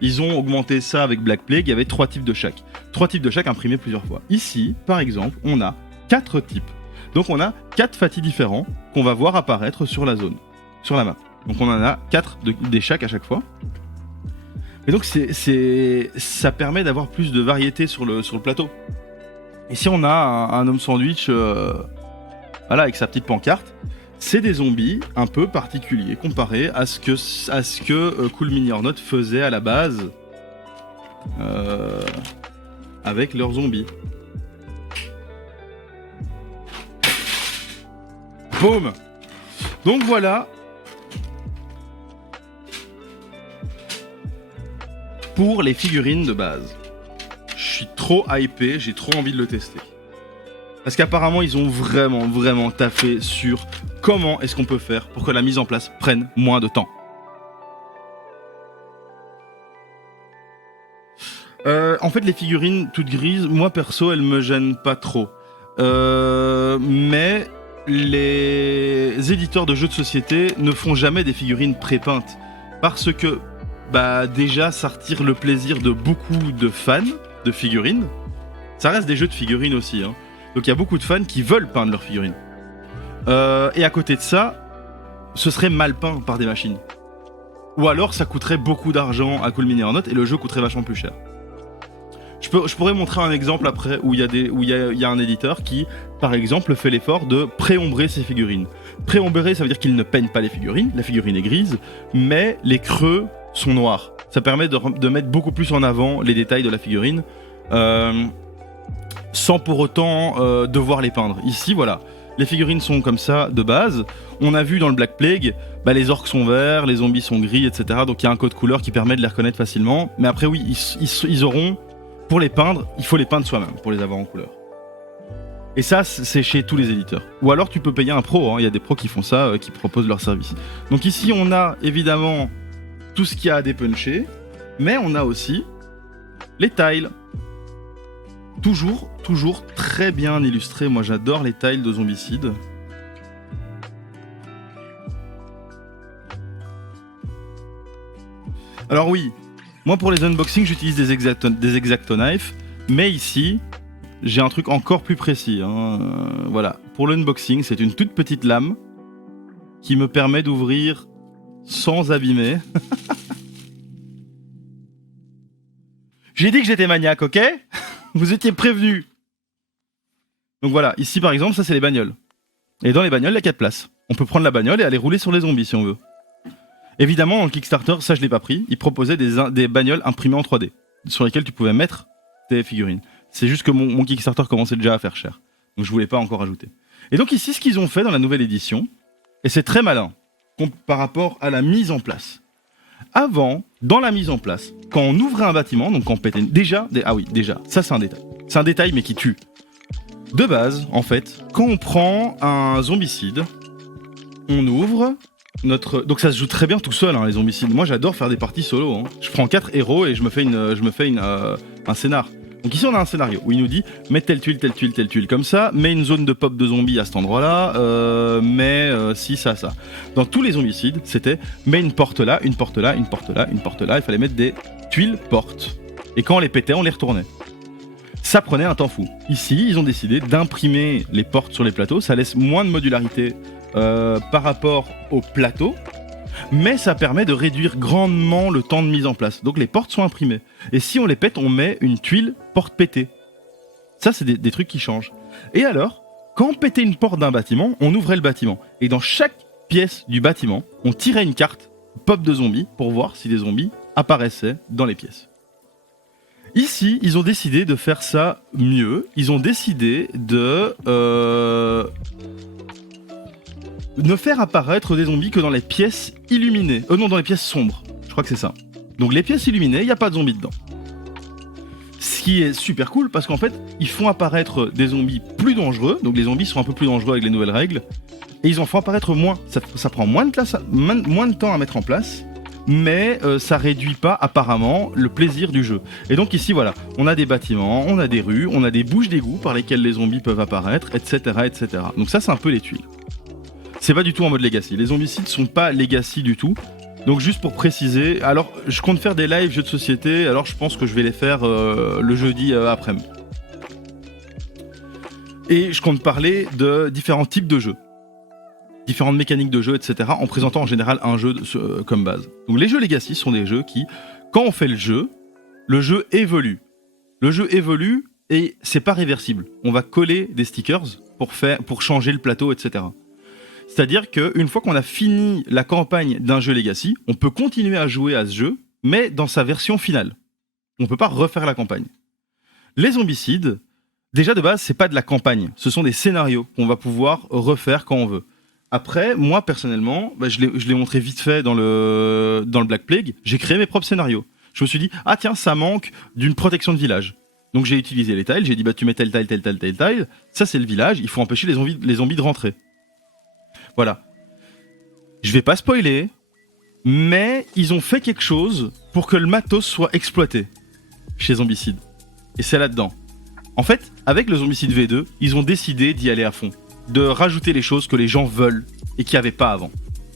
Ils ont augmenté ça avec Black Plague, il y avait 3 types de chaque. 3 types de chaque imprimés plusieurs fois. Ici, par exemple, on a 4 types. Donc on a 4 Fati différents qu'on va voir apparaître sur la zone, sur la map. Donc on en a 4 des chaque à chaque fois. Et donc ça permet d'avoir plus de variété sur le plateau. Ici on a un homme sandwich voilà, avec sa petite pancarte. C'est des zombies un peu particuliers comparé à ce que Cool Mini or Not faisait à la base avec leurs zombies. Boum. Donc voilà pour les figurines de base. Je suis trop hypé, j'ai trop envie de le tester. Parce qu'apparemment, ils ont vraiment taffé sur comment est-ce qu'on peut faire pour que la mise en place prenne moins de temps. En fait, les figurines toutes grises, moi perso, elles me gênent pas trop. Mais les éditeurs de jeux de société ne font jamais des figurines pré-peintes. Parce que, déjà, ça retire le plaisir de beaucoup de fans de figurines. Ça reste des jeux de figurines aussi, hein. Donc il y a beaucoup de fans qui veulent peindre leurs figurines. Et à côté de ça, ce serait mal peint par des machines. Ou alors ça coûterait beaucoup d'argent à culminer en note et le jeu coûterait vachement plus cher. Je pourrais montrer un exemple après où il y a un éditeur qui, par exemple, fait l'effort de pré-ombrer ses figurines. Pré-ombrer, ça veut dire qu'il ne peigne pas les figurines, la figurine est grise, mais les creux sont noirs. Ça permet de mettre beaucoup plus en avant les détails de la figurine, sans pour autant devoir les peindre. Ici, voilà, les figurines sont comme ça de base. On a vu dans le Black Plague, les orques sont verts, les zombies sont gris, etc. Donc il y a un code couleur qui permet de les reconnaître facilement. Mais après, oui, ils auront... Pour les peindre, il faut les peindre soi-même pour les avoir en couleur. Et ça, c'est chez tous les éditeurs. Ou alors tu peux payer un pro, hein. Il y a des pros qui font ça, qui proposent leur service. Donc ici, on a évidemment tout ce qu'il y a à dépuncher, mais on a aussi les tiles. Toujours très bien illustrés. Moi, j'adore les tiles de Zombicide. Alors oui, moi pour les unboxings, j'utilise des Exacto Knife, mais ici, j'ai un truc encore plus précis. Hein. Voilà, pour l'unboxing, c'est une toute petite lame qui me permet d'ouvrir sans abîmer. J'ai dit que j'étais maniaque, ok? Vous étiez prévenus. Donc voilà, ici par exemple, ça c'est les bagnoles. Et dans les bagnoles, il y a 4 places. On peut prendre la bagnole et aller rouler sur les zombies si on veut. Évidemment, dans le Kickstarter, ça je l'ai pas pris, ils proposaient des bagnoles imprimées en 3D, sur lesquelles tu pouvais mettre tes figurines. C'est juste que mon Kickstarter commençait déjà à faire cher, donc je voulais pas encore ajouter. Et donc ici, ce qu'ils ont fait dans la nouvelle édition, et c'est très malin, par rapport à la mise en place. Avant, dans la mise en place, quand on ouvrait un bâtiment, donc quand on pétait... Déjà, ça c'est un détail. C'est un détail mais qui tue. De base, en fait, quand on prend un zombicide, on ouvre... Donc ça se joue très bien tout seul, hein, les zombicides. Moi j'adore faire des parties solo. Hein. Je prends 4 héros et je me fais un scénar. Donc ici on a un scénario où il nous dit mets telle tuile comme ça, mets une zone de pop de zombies à cet endroit-là, mets ci, ça. Dans tous les zombicides, c'était mets une porte là, une porte là, une porte là, une porte là. Il fallait mettre des tuiles portes. Et quand on les pétait, on les retournait. Ça prenait un temps fou. Ici, ils ont décidé d'imprimer les portes sur les plateaux. Ça laisse moins de modularité par rapport au plateau, mais ça permet de réduire grandement le temps de mise en place. Donc les portes sont imprimées. Et si on les pète, on met une tuile porte pétée. Ça, c'est des trucs qui changent. Et alors, quand on pétait une porte d'un bâtiment, on ouvrait le bâtiment. Et dans chaque pièce du bâtiment, on tirait une carte pop de zombies pour voir si des zombies apparaissaient dans les pièces. Ici, ils ont décidé de faire ça mieux. Ils ont décidé de ne faire apparaître des zombies que dans les pièces illuminées. Non, dans les pièces sombres. Je crois que c'est ça. Donc les pièces illuminées, il n'y a pas de zombies dedans. Ce qui est super cool parce qu'en fait, ils font apparaître des zombies plus dangereux. Donc les zombies sont un peu plus dangereux avec les nouvelles règles. Et ils en font apparaître moins. Ça prend moins de temps à mettre en place. Mais ça réduit pas apparemment le plaisir du jeu. Et donc ici voilà, on a des bâtiments, on a des rues, on a des bouches d'égout par lesquelles les zombies peuvent apparaître, etc. etc. Donc ça c'est un peu les tuiles. C'est pas du tout en mode Legacy. Les zombicides sont pas Legacy du tout. Donc juste pour préciser, alors je compte faire des lives jeux de société, alors je pense que je vais les faire le jeudi après-midi. Et je compte parler de différents types de jeux. Différentes mécaniques de jeu, etc. en présentant en général un jeu comme base. Donc les jeux Legacy sont des jeux qui, quand on fait le jeu évolue. Le jeu évolue et c'est pas réversible. On va coller des stickers pour changer le plateau, etc. C'est-à-dire qu'une fois qu'on a fini la campagne d'un jeu Legacy, on peut continuer à jouer à ce jeu, mais dans sa version finale. On peut pas refaire la campagne. Les zombicides, déjà de base, c'est pas de la campagne. Ce sont des scénarios qu'on va pouvoir refaire quand on veut. Après, moi personnellement, je l'ai montré vite fait dans le Black Plague, j'ai créé mes propres scénarios. Je me suis dit, ah tiens, ça manque d'une protection de village. Donc j'ai utilisé les tiles, j'ai dit, tu mets tel tile, ça c'est le village, il faut empêcher les zombies de rentrer. Voilà. Je vais pas spoiler, mais ils ont fait quelque chose pour que le matos soit exploité chez Zombicide. Et c'est là-dedans. En fait, avec le Zombicide V2, ils ont décidé d'y aller à fond. De rajouter les choses que les gens veulent et qu'il n'y avait pas avant.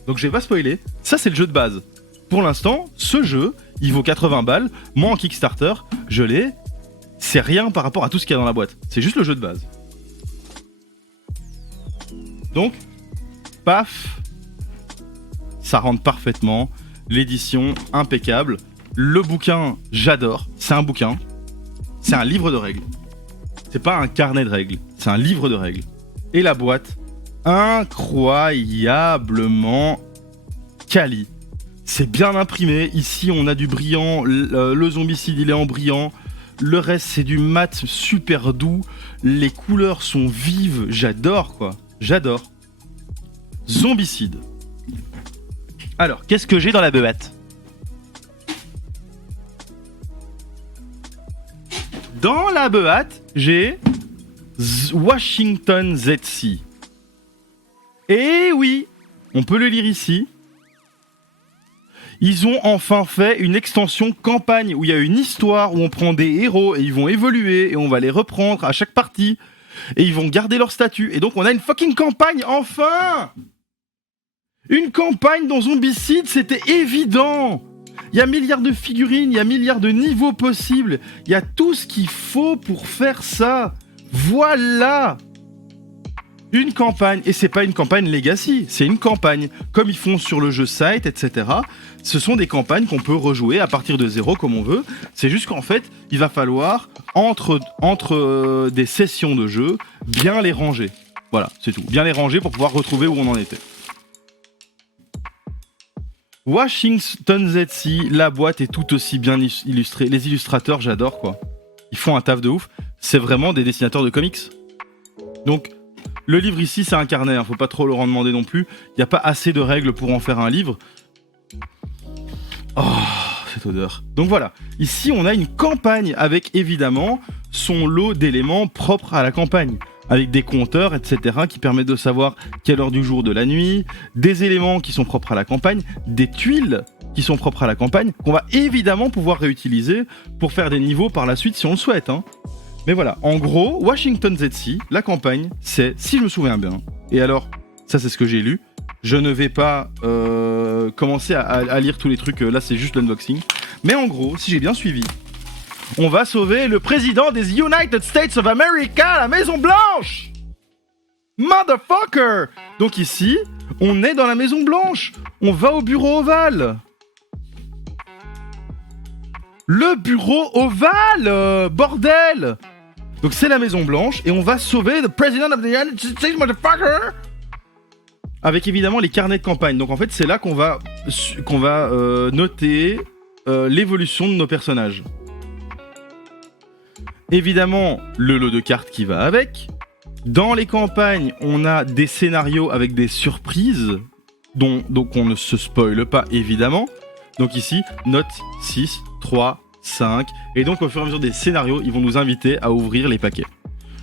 Donc je vais pas spoiler, ça c'est le jeu de base. Pour l'instant, ce jeu, il vaut 80 balles. Moi en Kickstarter, je l'ai. C'est rien par rapport à tout ce qu'il y a dans la boîte. C'est juste le jeu de base. Donc, paf, ça rentre parfaitement. L'édition, impeccable. Le bouquin, j'adore. C'est un bouquin. C'est un livre de règles. C'est pas un carnet de règles. C'est un livre de règles. Et la boîte, incroyablement quali. C'est bien imprimé. Ici, on a du brillant. Le zombicide, il est en brillant. Le reste, c'est du mat super doux. Les couleurs sont vives. J'adore, quoi. J'adore. Zombicide. Alors, qu'est-ce que j'ai dans la boîte ? Dans la boîte, j'ai Washington ZC. Et oui, on peut le lire ici. Ils ont enfin fait une extension campagne où il y a une histoire, où on prend des héros et ils vont évoluer et on va les reprendre à chaque partie et ils vont garder leur statut. Et donc on a une fucking campagne, enfin ! Une campagne dans Zombicide, c'était évident. Il y a milliards de figurines, il y a milliards de niveaux possibles, il y a tout ce qu'il faut pour faire ça. Voilà! Une campagne, et c'est pas une campagne Legacy, c'est une campagne, comme ils font sur le jeu Sight, etc. Ce sont des campagnes qu'on peut rejouer à partir de zéro comme on veut. C'est juste qu'en fait, il va falloir, entre des sessions de jeu, bien les ranger. Voilà, c'est tout. Bien les ranger pour pouvoir retrouver où on en était. Washington ZC, la boîte est tout aussi bien illustrée. Les illustrateurs, j'adore, quoi. Ils font un taf de ouf. C'est vraiment des dessinateurs de comics. Donc, le livre ici, c'est un carnet, hein, faut pas trop leur en demander non plus. Il n'y a pas assez de règles pour en faire un livre. Oh, cette odeur. Donc voilà, ici on a une campagne avec évidemment son lot d'éléments propres à la campagne. Avec des compteurs, etc. qui permettent de savoir quelle heure du jour, de la nuit. Des éléments qui sont propres à la campagne. Des tuiles qui sont propres à la campagne. Qu'on va évidemment pouvoir réutiliser pour faire des niveaux par la suite si on le souhaite, hein. Mais voilà, en gros, Washington ZC, la campagne, c'est, si je me souviens bien, et alors, ça c'est ce que j'ai lu, je ne vais pas commencer à lire tous les trucs, là c'est juste l'unboxing, mais en gros, si j'ai bien suivi, on va sauver le président des United States of America, la Maison Blanche. Motherfucker. Donc ici, on est dans la Maison Blanche, on va au bureau ovale. Le bureau ovale, bordel. Donc c'est la Maison Blanche et on va sauver the President of the United States, motherfucker. Avec évidemment les carnets de campagne. Donc en fait c'est là qu'on va noter l'évolution de nos personnages. Évidemment le lot de cartes qui va avec. Dans les campagnes on a des scénarios avec des surprises donc on ne se spoile pas évidemment. Donc ici note 6, 3, 5, et donc au fur et à mesure des scénarios, ils vont nous inviter à ouvrir les paquets.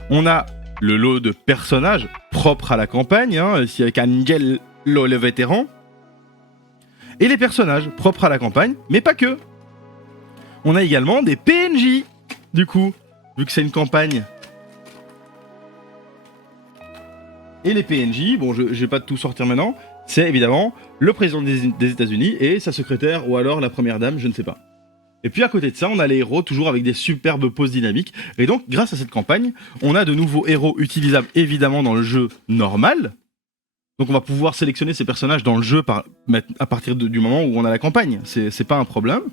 On a le lot de personnages propres à la campagne, hein, ici avec Angelo le vétéran, et les personnages propres à la campagne, mais pas que. On a également des PNJ, du coup, vu que c'est une campagne. Et les PNJ, bon, je vais pas tout sortir maintenant, c'est évidemment le président des États-Unis et sa secrétaire, ou alors la première dame, je ne sais pas. Et puis à côté de ça, on a les héros toujours avec des superbes poses dynamiques. Et donc, grâce à cette campagne, on a de nouveaux héros utilisables évidemment dans le jeu normal. Donc on va pouvoir sélectionner ces personnages dans le jeu à partir du moment où on a la campagne. C'est pas un problème.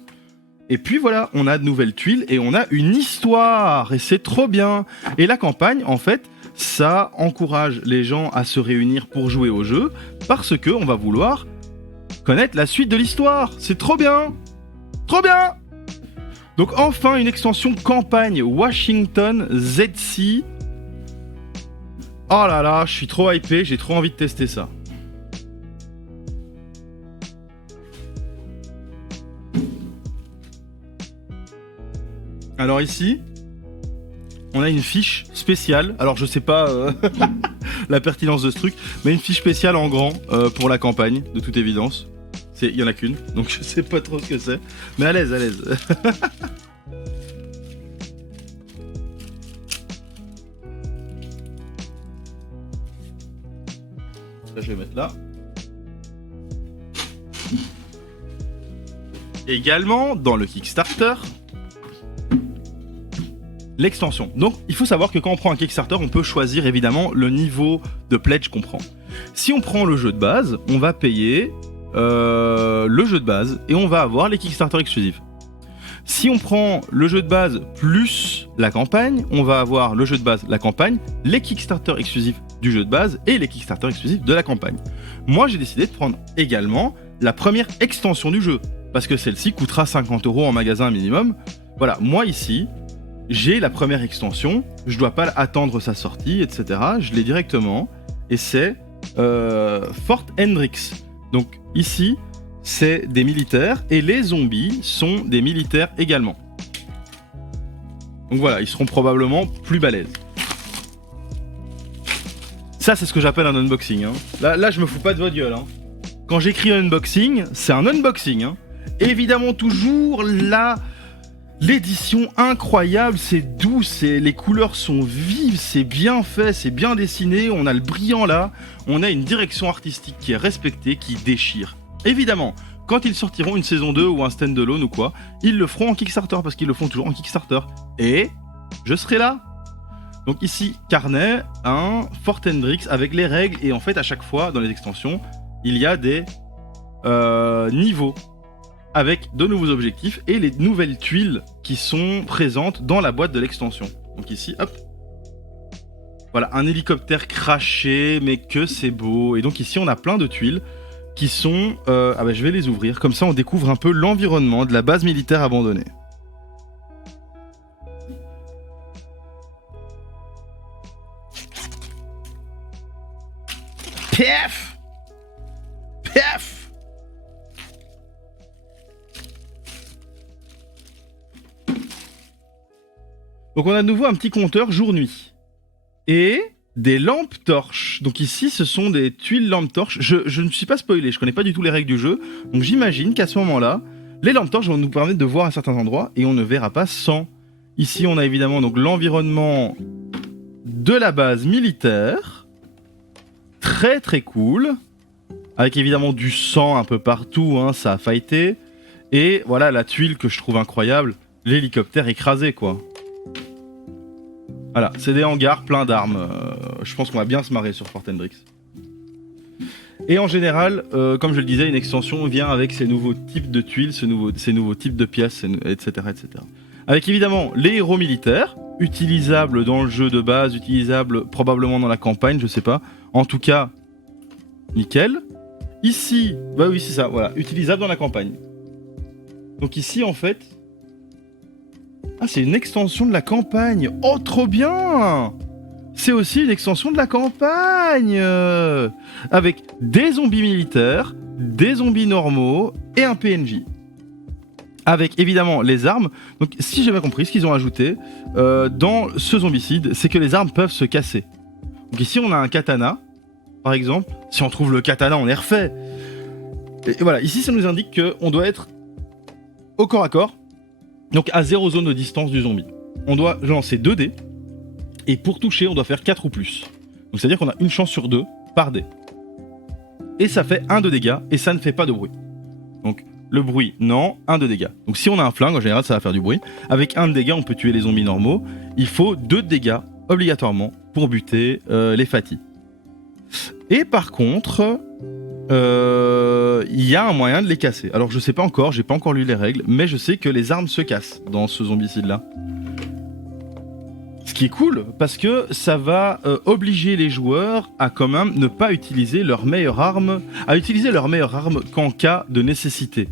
Et puis voilà, on a de nouvelles tuiles et on a une histoire. Et c'est trop bien. Et la campagne, en fait, ça encourage les gens à se réunir pour jouer au jeu parce que on va vouloir connaître la suite de l'histoire. C'est trop bien. Trop bien. Donc enfin une extension campagne Washington ZC. Oh là là, je suis trop hypé, j'ai trop envie de tester ça. Alors ici, on a une fiche spéciale. Alors je sais pas la pertinence de ce truc, mais une fiche spéciale en grand pour la campagne, de toute évidence. Il y en a qu'une, donc je sais pas trop ce que c'est. Mais à l'aise, à l'aise. Ça, je vais mettre là. Également, dans le Kickstarter, l'extension. Donc, il faut savoir que quand on prend un Kickstarter, on peut choisir évidemment le niveau de pledge qu'on prend. Si on prend le jeu de base, on va payer le jeu de base et on va avoir les Kickstarter exclusifs. Si on prend le jeu de base plus la campagne, on va avoir le jeu de base, la campagne, les Kickstarter exclusifs du jeu de base et les Kickstarter exclusifs de la campagne. Moi, j'ai décidé de prendre également la première extension du jeu, parce que celle-ci coûtera 50 € en magasin minimum. Voilà, moi ici, j'ai la première extension, je dois pas attendre sa sortie, etc. Je l'ai directement, et c'est Fort Hendrix. Donc ici, c'est des militaires, et les zombies sont des militaires également. Donc voilà, ils seront probablement plus balèzes. Ça, c'est ce que j'appelle un unboxing. Hein. Là, je me fous pas de votre gueule. Hein. Quand j'écris unboxing, c'est un unboxing. Hein. Évidemment, toujours l'édition incroyable, c'est doux, les couleurs sont vives, c'est bien fait, c'est bien dessiné, on a le brillant là, on a une direction artistique qui est respectée, qui déchire. Évidemment, quand ils sortiront une saison 2 ou un standalone ou quoi, ils le feront en Kickstarter, parce qu'ils le font toujours en Kickstarter. Et je serai là. Donc ici, carnet, un Fort Hendrix avec les règles, et en fait à chaque fois dans les extensions, il y a des niveaux avec de nouveaux objectifs et les nouvelles tuiles qui sont présentes dans la boîte de l'extension. Donc ici, hop. Voilà, un hélicoptère craché, mais que c'est beau. Et donc ici, on a plein de tuiles qui sont... je vais les ouvrir. Comme ça, on découvre un peu l'environnement de la base militaire abandonnée. Pef! Pef! Donc on a de nouveau un petit compteur jour-nuit. Et des lampes torches. Donc ici, ce sont des tuiles lampes torches. Je ne suis pas spoilé, je connais pas du tout les règles du jeu. Donc j'imagine qu'à ce moment-là, les lampes torches vont nous permettre de voir à certains endroits et on ne verra pas sans. Ici, on a évidemment donc l'environnement de la base militaire. Très très cool. Avec évidemment du sang un peu partout, hein, ça a fighté. Et voilà la tuile que je trouve incroyable, l'hélicoptère écrasé quoi. Voilà, c'est des hangars pleins d'armes. Je pense qu'on va bien se marrer sur Fort Hendrix. Et en général, comme je le disais, une extension vient avec ces nouveaux types de tuiles, ces nouveaux types de pièces, etc., etc. Avec évidemment les héros militaires, utilisables dans le jeu de base, utilisables probablement dans la campagne, je sais pas. En tout cas, nickel. Ici, bah oui c'est ça, voilà, utilisable dans la campagne. Donc ici en fait... Ah, c'est une extension de la campagne. Oh, trop bien! C'est aussi une extension de la campagne avec des zombies militaires, des zombies normaux et un PNJ. Avec évidemment les armes. Donc, si j'ai bien compris, ce qu'ils ont ajouté dans ce zombicide, c'est que les armes peuvent se casser. Donc ici, on a un katana, par exemple. Si on trouve le katana, on est refait. Et voilà, ici, ça nous indique qu'on doit être au corps à corps. Donc à 0 zone de distance du zombie. On doit lancer 2 dés. Et pour toucher, on doit faire 4 ou plus. Donc c'est à dire qu'on a une chance sur 2 par dé. Et ça fait 1 de dégâts. Et ça ne fait pas de bruit. Donc le bruit, non. 1 de dégâts. Donc si on a un flingue, en général ça va faire du bruit. Avec 1 de dégâts, on peut tuer les zombies normaux. Il faut 2 de dégâts, obligatoirement, pour buter les fatis. Et par contre... il y a un moyen de les casser. Alors je sais pas encore, j'ai pas encore lu les règles, mais je sais que les armes se cassent dans ce zombicide là. Ce qui est cool, parce que ça va obliger les joueurs à quand même ne pas utiliser leur meilleure arme, qu'en cas de nécessité.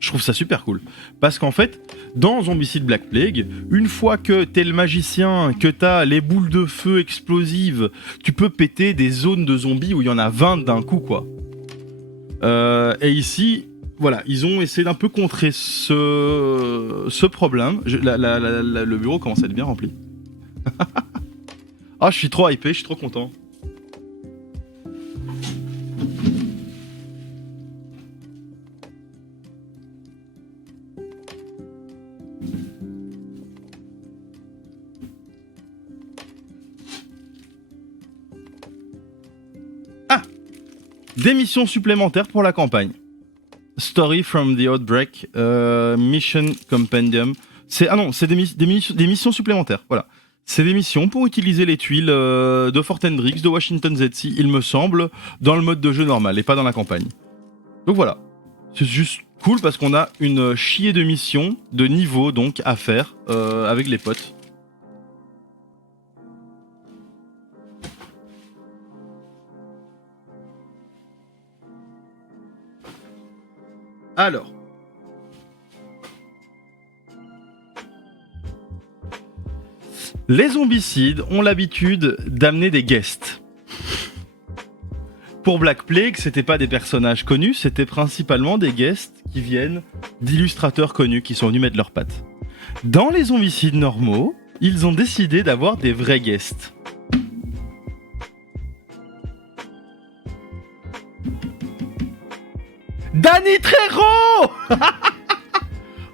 Je trouve ça super cool. Parce qu'en fait, dans Zombicide Black Plague, une fois que t'es le magicien, que t'as les boules de feu explosives, tu peux péter des zones de zombies où il y en a 20 d'un coup, quoi. Et ici, voilà, ils ont essayé d'un peu contrer ce problème. Le bureau commence à être bien rempli. Ah, je suis trop hypé, je suis trop content. Des missions supplémentaires pour la campagne. Story from the Outbreak, Mission Compendium. C'est des missions supplémentaires. Voilà. C'est des missions pour utiliser les tuiles de Fort Hendrix, de Washington ZC, il me semble, dans le mode de jeu normal et pas dans la campagne. Donc voilà, c'est juste cool parce qu'on a une chier de missions, de niveaux donc à faire avec les potes. Alors. Les zombicides ont l'habitude d'amener des guests. Pour Black Plague, c'était pas des personnages connus, c'était principalement des guests qui viennent d'illustrateurs connus qui sont venus mettre leurs pattes. Dans les zombicides normaux, ils ont décidé d'avoir des vrais guests. Danny Trejo.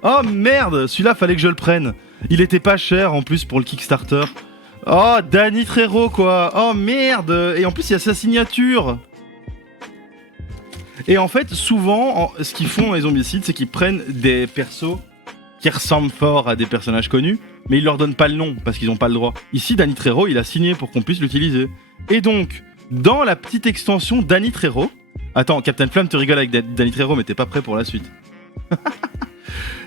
Oh merde, celui-là fallait que je le prenne. Il était pas cher en plus pour le Kickstarter. Oh, Danny Trejo quoi. Oh merde. Et en plus il y a sa signature. Et en fait souvent ce qu'ils font les zombicides, c'est qu'ils prennent des persos qui ressemblent fort à des personnages connus, mais ils leur donnent pas le nom parce qu'ils ont pas le droit. Ici Danny Trejo il a signé pour qu'on puisse l'utiliser. Et donc dans la petite extension Danny Trejo. Attends, Captain Flamme te rigole avec Danny Trejo mais t'es pas prêt pour la suite.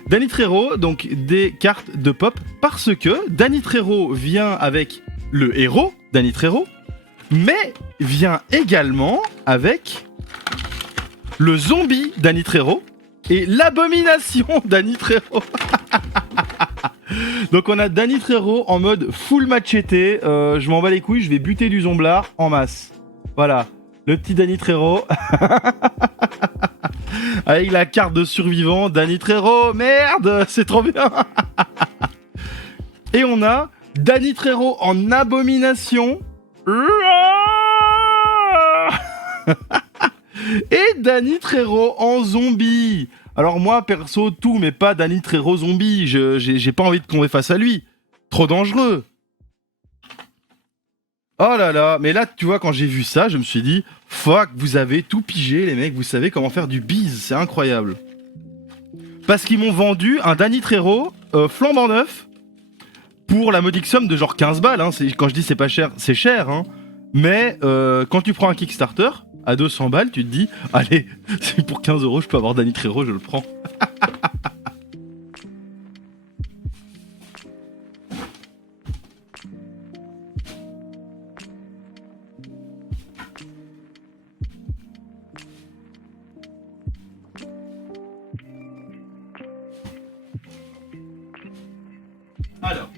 Danny Trejo, donc des cartes de pop, parce que Danny Trejo vient avec le héros, Danny Trejo, mais vient également avec le zombie Danny Trejo et l'abomination Danny Trejo. Donc on a Danny Trejo en mode full machete, je m'en bats les couilles, je vais buter du zomblard en masse. Voilà, le petit Danny Trejo. Avec la carte de survivant, Danny Trejo, merde, c'est trop bien. Et on a Danny Trejo en abomination. Et Danny Trejo en zombie. Alors moi, perso, tout, mais pas Danny Trejo zombie. J'ai pas envie de tomber face à lui. Trop dangereux. Oh là là, mais là, tu vois, quand j'ai vu ça, je me suis dit, fuck, vous avez tout pigé, les mecs, vous savez comment faire du bise, c'est incroyable. Parce qu'ils m'ont vendu un Danny Trejo flambant neuf pour la modique somme de genre 15 balles. Hein. Quand je dis c'est pas cher, c'est cher. Hein. Mais quand tu prends un Kickstarter à 200 balles, tu te dis, allez, pour 15 €, je peux avoir Danny Trejo, je le prends. Alors,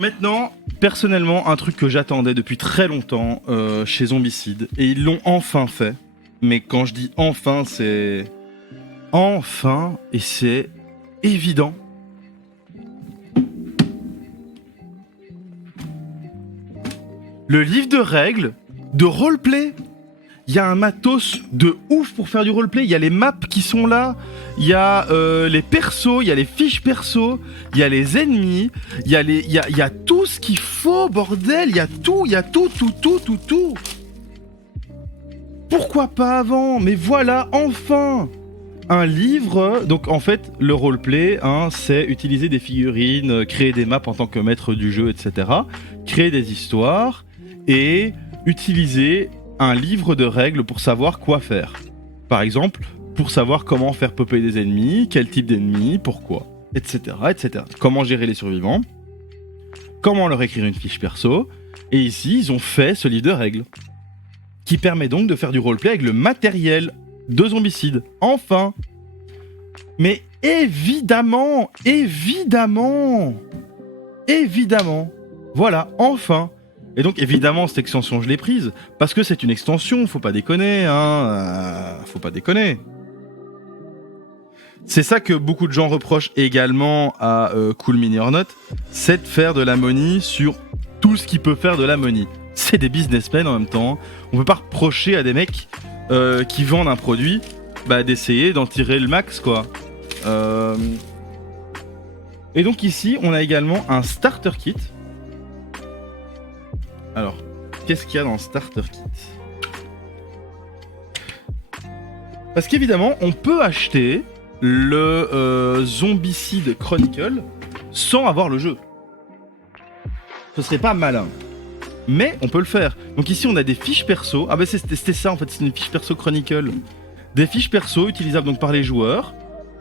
maintenant, personnellement, un truc que j'attendais depuis très longtemps chez Zombicide, et ils l'ont enfin fait. Mais quand je dis enfin, c'est enfin, et c'est évident. Le livre de règles de roleplay. Il y a un matos de ouf pour faire du roleplay. Il y a les maps qui sont là. Il y a les persos. Il y a les fiches persos. Il y a les ennemis. Il y a tout ce qu'il faut, bordel. Il y a tout. Tout. Pourquoi pas avant? Mais voilà, enfin un livre. Donc en fait, le roleplay, hein, c'est utiliser des figurines, créer des maps en tant que maître du jeu, etc. Créer des histoires et utiliser un livre de règles pour savoir quoi faire. Par exemple, pour savoir comment faire popper des ennemis, quel type d'ennemis, pourquoi, etc., etc. Comment gérer les survivants, comment leur écrire une fiche perso. Et ici, ils ont fait ce livre de règles qui permet donc de faire du roleplay avec le matériel de Zombicide. Enfin. Mais évidemment. Voilà, enfin. Et donc évidemment cette extension je l'ai prise parce que c'est une extension, faut pas déconner, hein, faut pas déconner. C'est ça que beaucoup de gens reprochent également à Cool Mini or Not, c'est de faire de la money sur tout ce qui peut faire de la money. C'est des businessmen en même temps. On peut pas reprocher à des mecs qui vendent un produit d'essayer d'en tirer le max quoi. Et donc ici on a également un starter kit. Alors, qu'est-ce qu'il y a dans le starter kit? Parce qu'évidemment, on peut acheter le Zombicide Chronicle sans avoir le jeu. Ce serait pas malin. mais on peut le faire. Donc ici, on a des fiches perso. Ah bah c'était ça en fait, c'est une fiche perso Chronicle. Des fiches perso utilisables donc par les joueurs.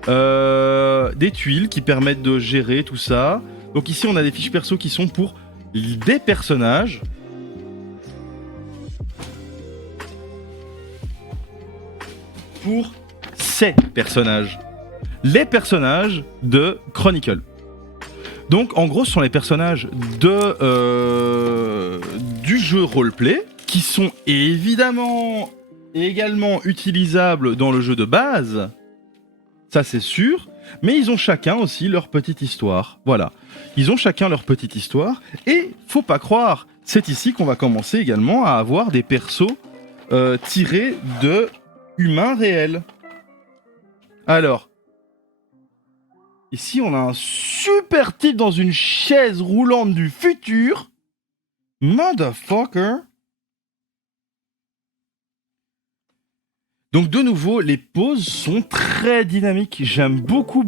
Des tuiles qui permettent de gérer tout ça. Donc ici, on a des fiches perso qui sont pour des personnages. Pour ces personnages. Les personnages de Chronicle. Donc en gros ce sont les personnages du jeu roleplay qui sont évidemment également utilisables dans le jeu de base, ça c'est sûr, mais ils ont chacun aussi leur petite histoire, voilà. Ils ont chacun leur petite histoire et faut pas croire, c'est ici qu'on va commencer également à avoir des persos tirés de humains réels. Alors, ici, on a un super type dans une chaise roulante du futur. Motherfucker. Donc de nouveau, les poses sont très dynamiques. J'aime beaucoup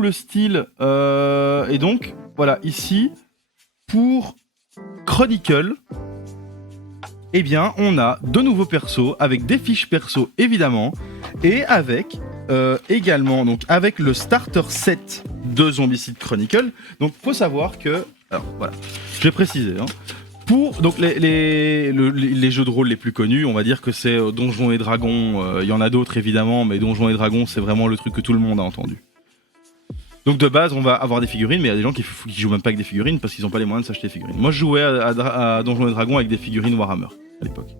le style. Et donc, voilà, ici, pour Chronicle, eh bien, on a de nouveaux persos avec des fiches perso, évidemment, et avec également, donc avec le starter set de Zombicide Chronicle. Donc, faut savoir que, alors voilà, je vais préciser. Pour donc les jeux de rôle les plus connus, on va dire que c'est Donjons et Dragons. Il y en a d'autres évidemment, mais Donjons et Dragons, c'est vraiment le truc que tout le monde a entendu. Donc de base, on va avoir des figurines, mais il y a des gens qui jouent même pas avec des figurines parce qu'ils n'ont pas les moyens de s'acheter des figurines. Moi, je jouais à Donjons et Dragons avec des figurines Warhammer à l'époque.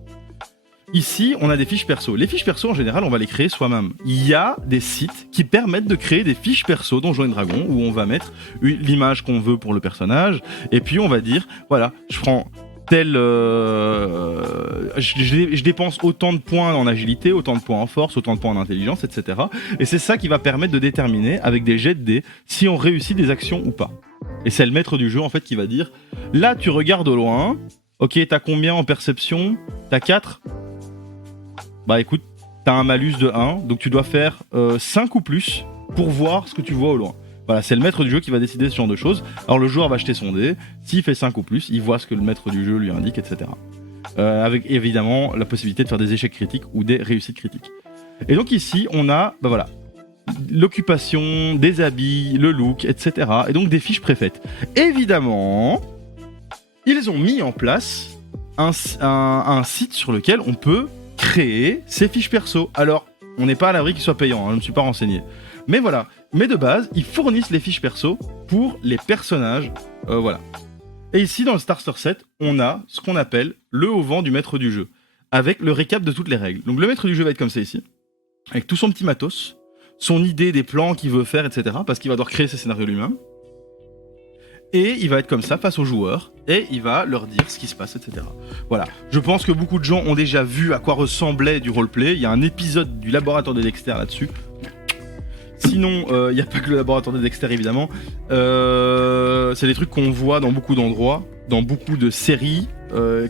Ici, on a des fiches perso. Les fiches perso, en général, on va les créer soi-même. Il y a des sites qui permettent de créer des fiches perso Donjons et Dragons où on va mettre l'image qu'on veut pour le personnage et puis on va dire, voilà, je prends tel... je dépense autant de points en agilité, autant de points en force, autant de points en intelligence, etc. Et c'est ça qui va permettre de déterminer, avec des jets de dés, si on réussit des actions ou pas. Et c'est le maître du jeu, en fait, qui va dire, là, tu regardes au loin, ok, t'as combien en perception? T'as 4? Bah écoute, t'as un malus de 1, donc tu dois faire 5 ou plus pour voir ce que tu vois au loin. Voilà, c'est le maître du jeu qui va décider ce genre de choses. Alors le joueur va jeter son dé, s'il fait 5 ou plus, il voit ce que le maître du jeu lui indique, etc. Avec évidemment la possibilité de faire des échecs critiques ou des réussites critiques. Et donc ici, on a, bah voilà, l'occupation, des habits, le look, etc. Et donc des fiches préfaites. Évidemment, ils ont mis en place un site sur lequel on peut créer ses fiches perso. Alors, on n'est pas à l'abri qu'ils soient payants, je ne me suis pas renseigné. Mais voilà, mais de base, ils fournissent les fiches perso pour les personnages, voilà. Et ici, dans le starter set, on a ce qu'on appelle le haut-vent du maître du jeu, avec le récap de toutes les règles. Donc le maître du jeu va être comme ça ici, avec tout son petit matos, son idée des plans qu'il veut faire, etc. Parce qu'il va devoir créer ses scénarios lui-même. Et il va être comme ça face aux joueurs, et il va leur dire ce qui se passe, etc. Voilà. Je pense que beaucoup de gens ont déjà vu à quoi ressemblait du roleplay. Il y a un épisode du laboratoire de Dexter là-dessus. Sinon, il n'y a pas que le laboratoire de Dexter, évidemment. C'est des trucs qu'on voit dans beaucoup d'endroits, dans beaucoup de séries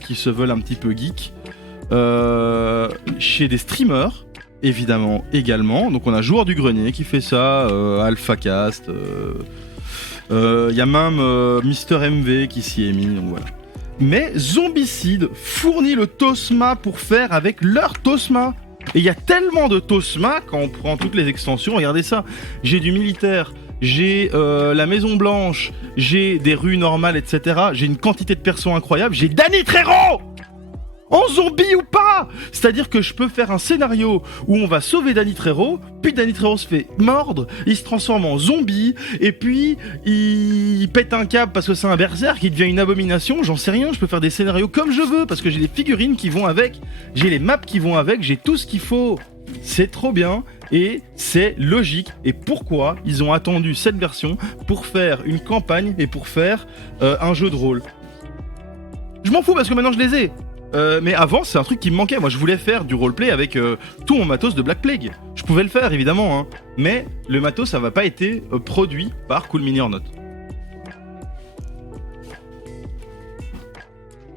qui se veulent un petit peu geek. Chez des streamers, évidemment, également. Donc on a Joueur du Grenier qui fait ça, AlphaCast... Il y a même Mister MV qui s'y est mis, donc voilà. Mais Zombicide fournit le Tosma pour faire avec leur Tosma. Et il y a tellement de Tosma quand on prend toutes les extensions. Regardez ça. J'ai du militaire, j'ai la Maison Blanche, j'ai des rues normales, etc. J'ai une quantité de persos incroyable. J'ai Danny Trejo en zombie ou pas. C'est-à-dire que je peux faire un scénario où on va sauver Danny Trejo, puis Danny Trejo se fait mordre, il se transforme en zombie, et puis il pète un câble parce que c'est un berserk, il devient une abomination, j'en sais rien, je peux faire des scénarios comme je veux, parce que j'ai les figurines qui vont avec, j'ai les maps qui vont avec, j'ai tout ce qu'il faut. C'est trop bien, et c'est logique. Et pourquoi ils ont attendu cette version pour faire une campagne et pour faire un jeu de rôle? Je m'en fous parce que maintenant je les ai. Mais avant, c'est un truc qui me manquait. Moi, je voulais faire du roleplay avec tout mon matos de Black Plague. Je pouvais le faire, évidemment, hein. Mais le matos, ça va pas été produit par Cool Mini or Not.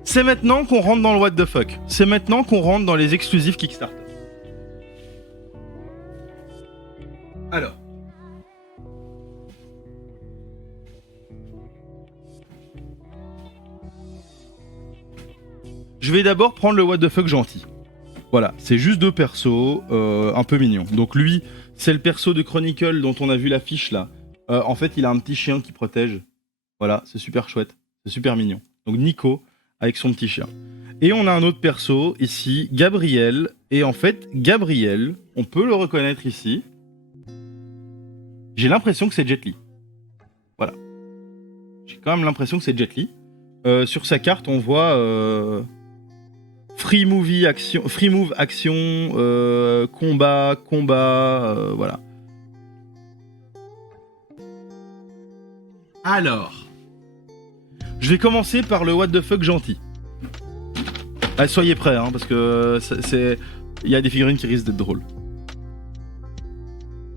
C'est maintenant qu'on rentre dans le what the fuck. C'est maintenant qu'on rentre dans les exclusifs Kickstarter. Alors. Je vais d'abord prendre le what the fuck gentil. Voilà, c'est juste 2 persos, un peu mignons. Donc lui, c'est le perso de Chronicle dont on a vu l'affiche là. En fait, il a un petit chien qui protège. Voilà, c'est super chouette, c'est super mignon. Donc Nico avec son petit chien. Et on a un autre perso ici, Gabriel. Et en fait, Gabriel, on peut le reconnaître ici. J'ai l'impression que c'est Jet Li. Voilà. J'ai quand même l'impression que c'est Jet Li. Sur sa carte, on voit Free Move Action, Combat, voilà. Alors, je vais commencer par le what the fuck gentil. Ah, soyez prêts, hein, parce que il y a des figurines qui risquent d'être drôles.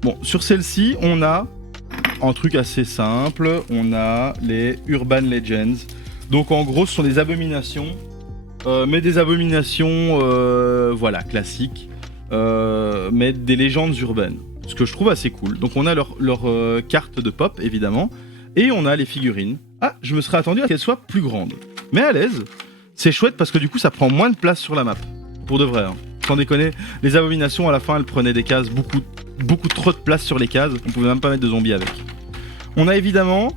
Bon, sur celle-ci, on a un truc assez simple. On a les Urban Legends. Donc en gros, ce sont des abominations. Mais des abominations, voilà, classiques. Mais des légendes urbaines. Ce que je trouve assez cool. Donc on a leur carte de pop, évidemment. Et on a les figurines. Ah, je me serais attendu à qu'elles soient plus grandes. Mais à l'aise, c'est chouette parce que du coup, ça prend moins de place sur la map. Pour de vrai, hein. Sans déconner, les abominations, à la fin, elles prenaient des cases, beaucoup trop de place sur les cases. On pouvait même pas mettre de zombies avec. On a évidemment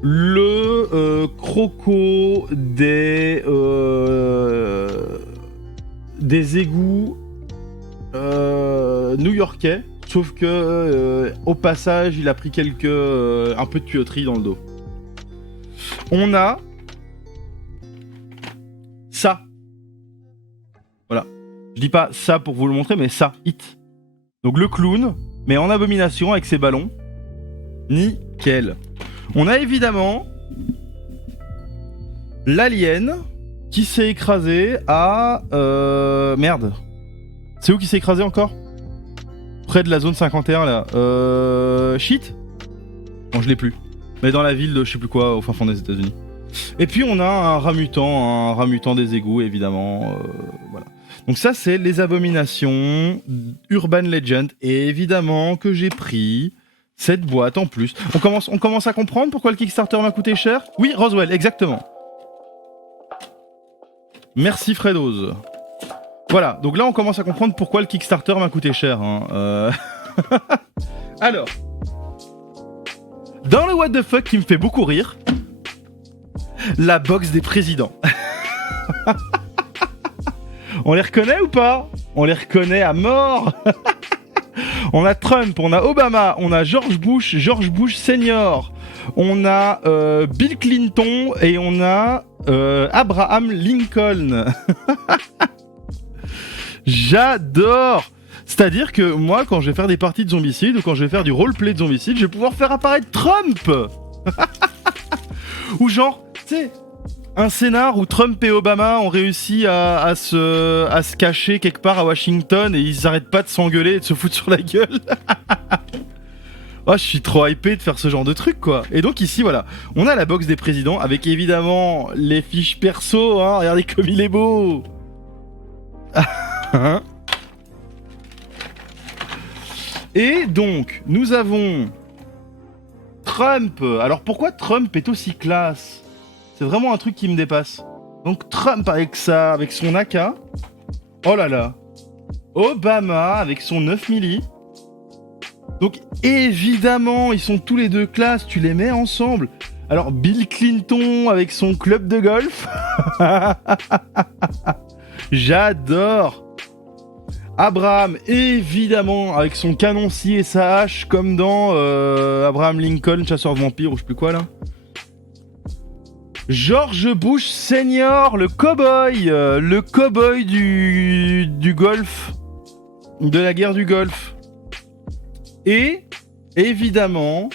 le croco des égouts new-yorkais. Sauf que au passage, il a pris un peu de tuyauterie dans le dos. On a ça. Voilà. Je dis pas ça pour vous le montrer, mais ça, Hit. Donc le clown, mais en abomination avec ses ballons. Nickel. On a évidemment l'alien qui s'est écrasé à... Merde. C'est où qui s'est écrasé encore ? Près de la zone 51 là. Shit ? Bon, je l'ai plus. Mais dans la ville de je sais plus quoi, au fin fond des États-Unis. Et puis on a un rat mutant des égouts évidemment. Voilà. Donc ça c'est les abominations Urban Legend. Et évidemment que j'ai pris cette boîte en plus. On commence à comprendre pourquoi le Kickstarter m'a coûté cher ? Oui, Roswell, exactement. Merci Fredos. Voilà, donc là on commence à comprendre pourquoi le Kickstarter m'a coûté cher. Hein. Alors, dans le what the fuck qui me fait beaucoup rire, la box des présidents. On les reconnaît ou pas ? On les reconnaît à mort. On a Trump, on a Obama, on a George Bush Senior, on a Bill Clinton et on a Abraham Lincoln. J'adore. C'est-à-dire que moi, quand je vais faire des parties de Zombicide ou quand je vais faire du roleplay de Zombicide, je vais pouvoir faire apparaître Trump. Ou genre, tu sais, un scénar où Trump et Obama ont réussi à se cacher quelque part à Washington et ils arrêtent pas de s'engueuler et de se foutre sur la gueule. Oh, je suis trop hypé de faire ce genre de truc, quoi. Et donc ici, voilà, on a la box des présidents avec évidemment les fiches perso, hein. Regardez comme il est beau. Et donc, nous avons Trump. Alors pourquoi Trump est aussi classe ? C'est vraiment un truc qui me dépasse. Donc Trump avec son AK. Oh là là. Obama avec son 9 milli. Donc évidemment, ils sont tous les deux classes, tu les mets ensemble. Alors Bill Clinton avec son club de golf. J'adore. Abraham, évidemment, avec son canoncier et sa hache, comme dans Abraham Lincoln, chasseur de vampires, ou je sais plus quoi, là. George Bush Senior, le cow-boy du Golfe, de la guerre du Golfe. Et, évidemment,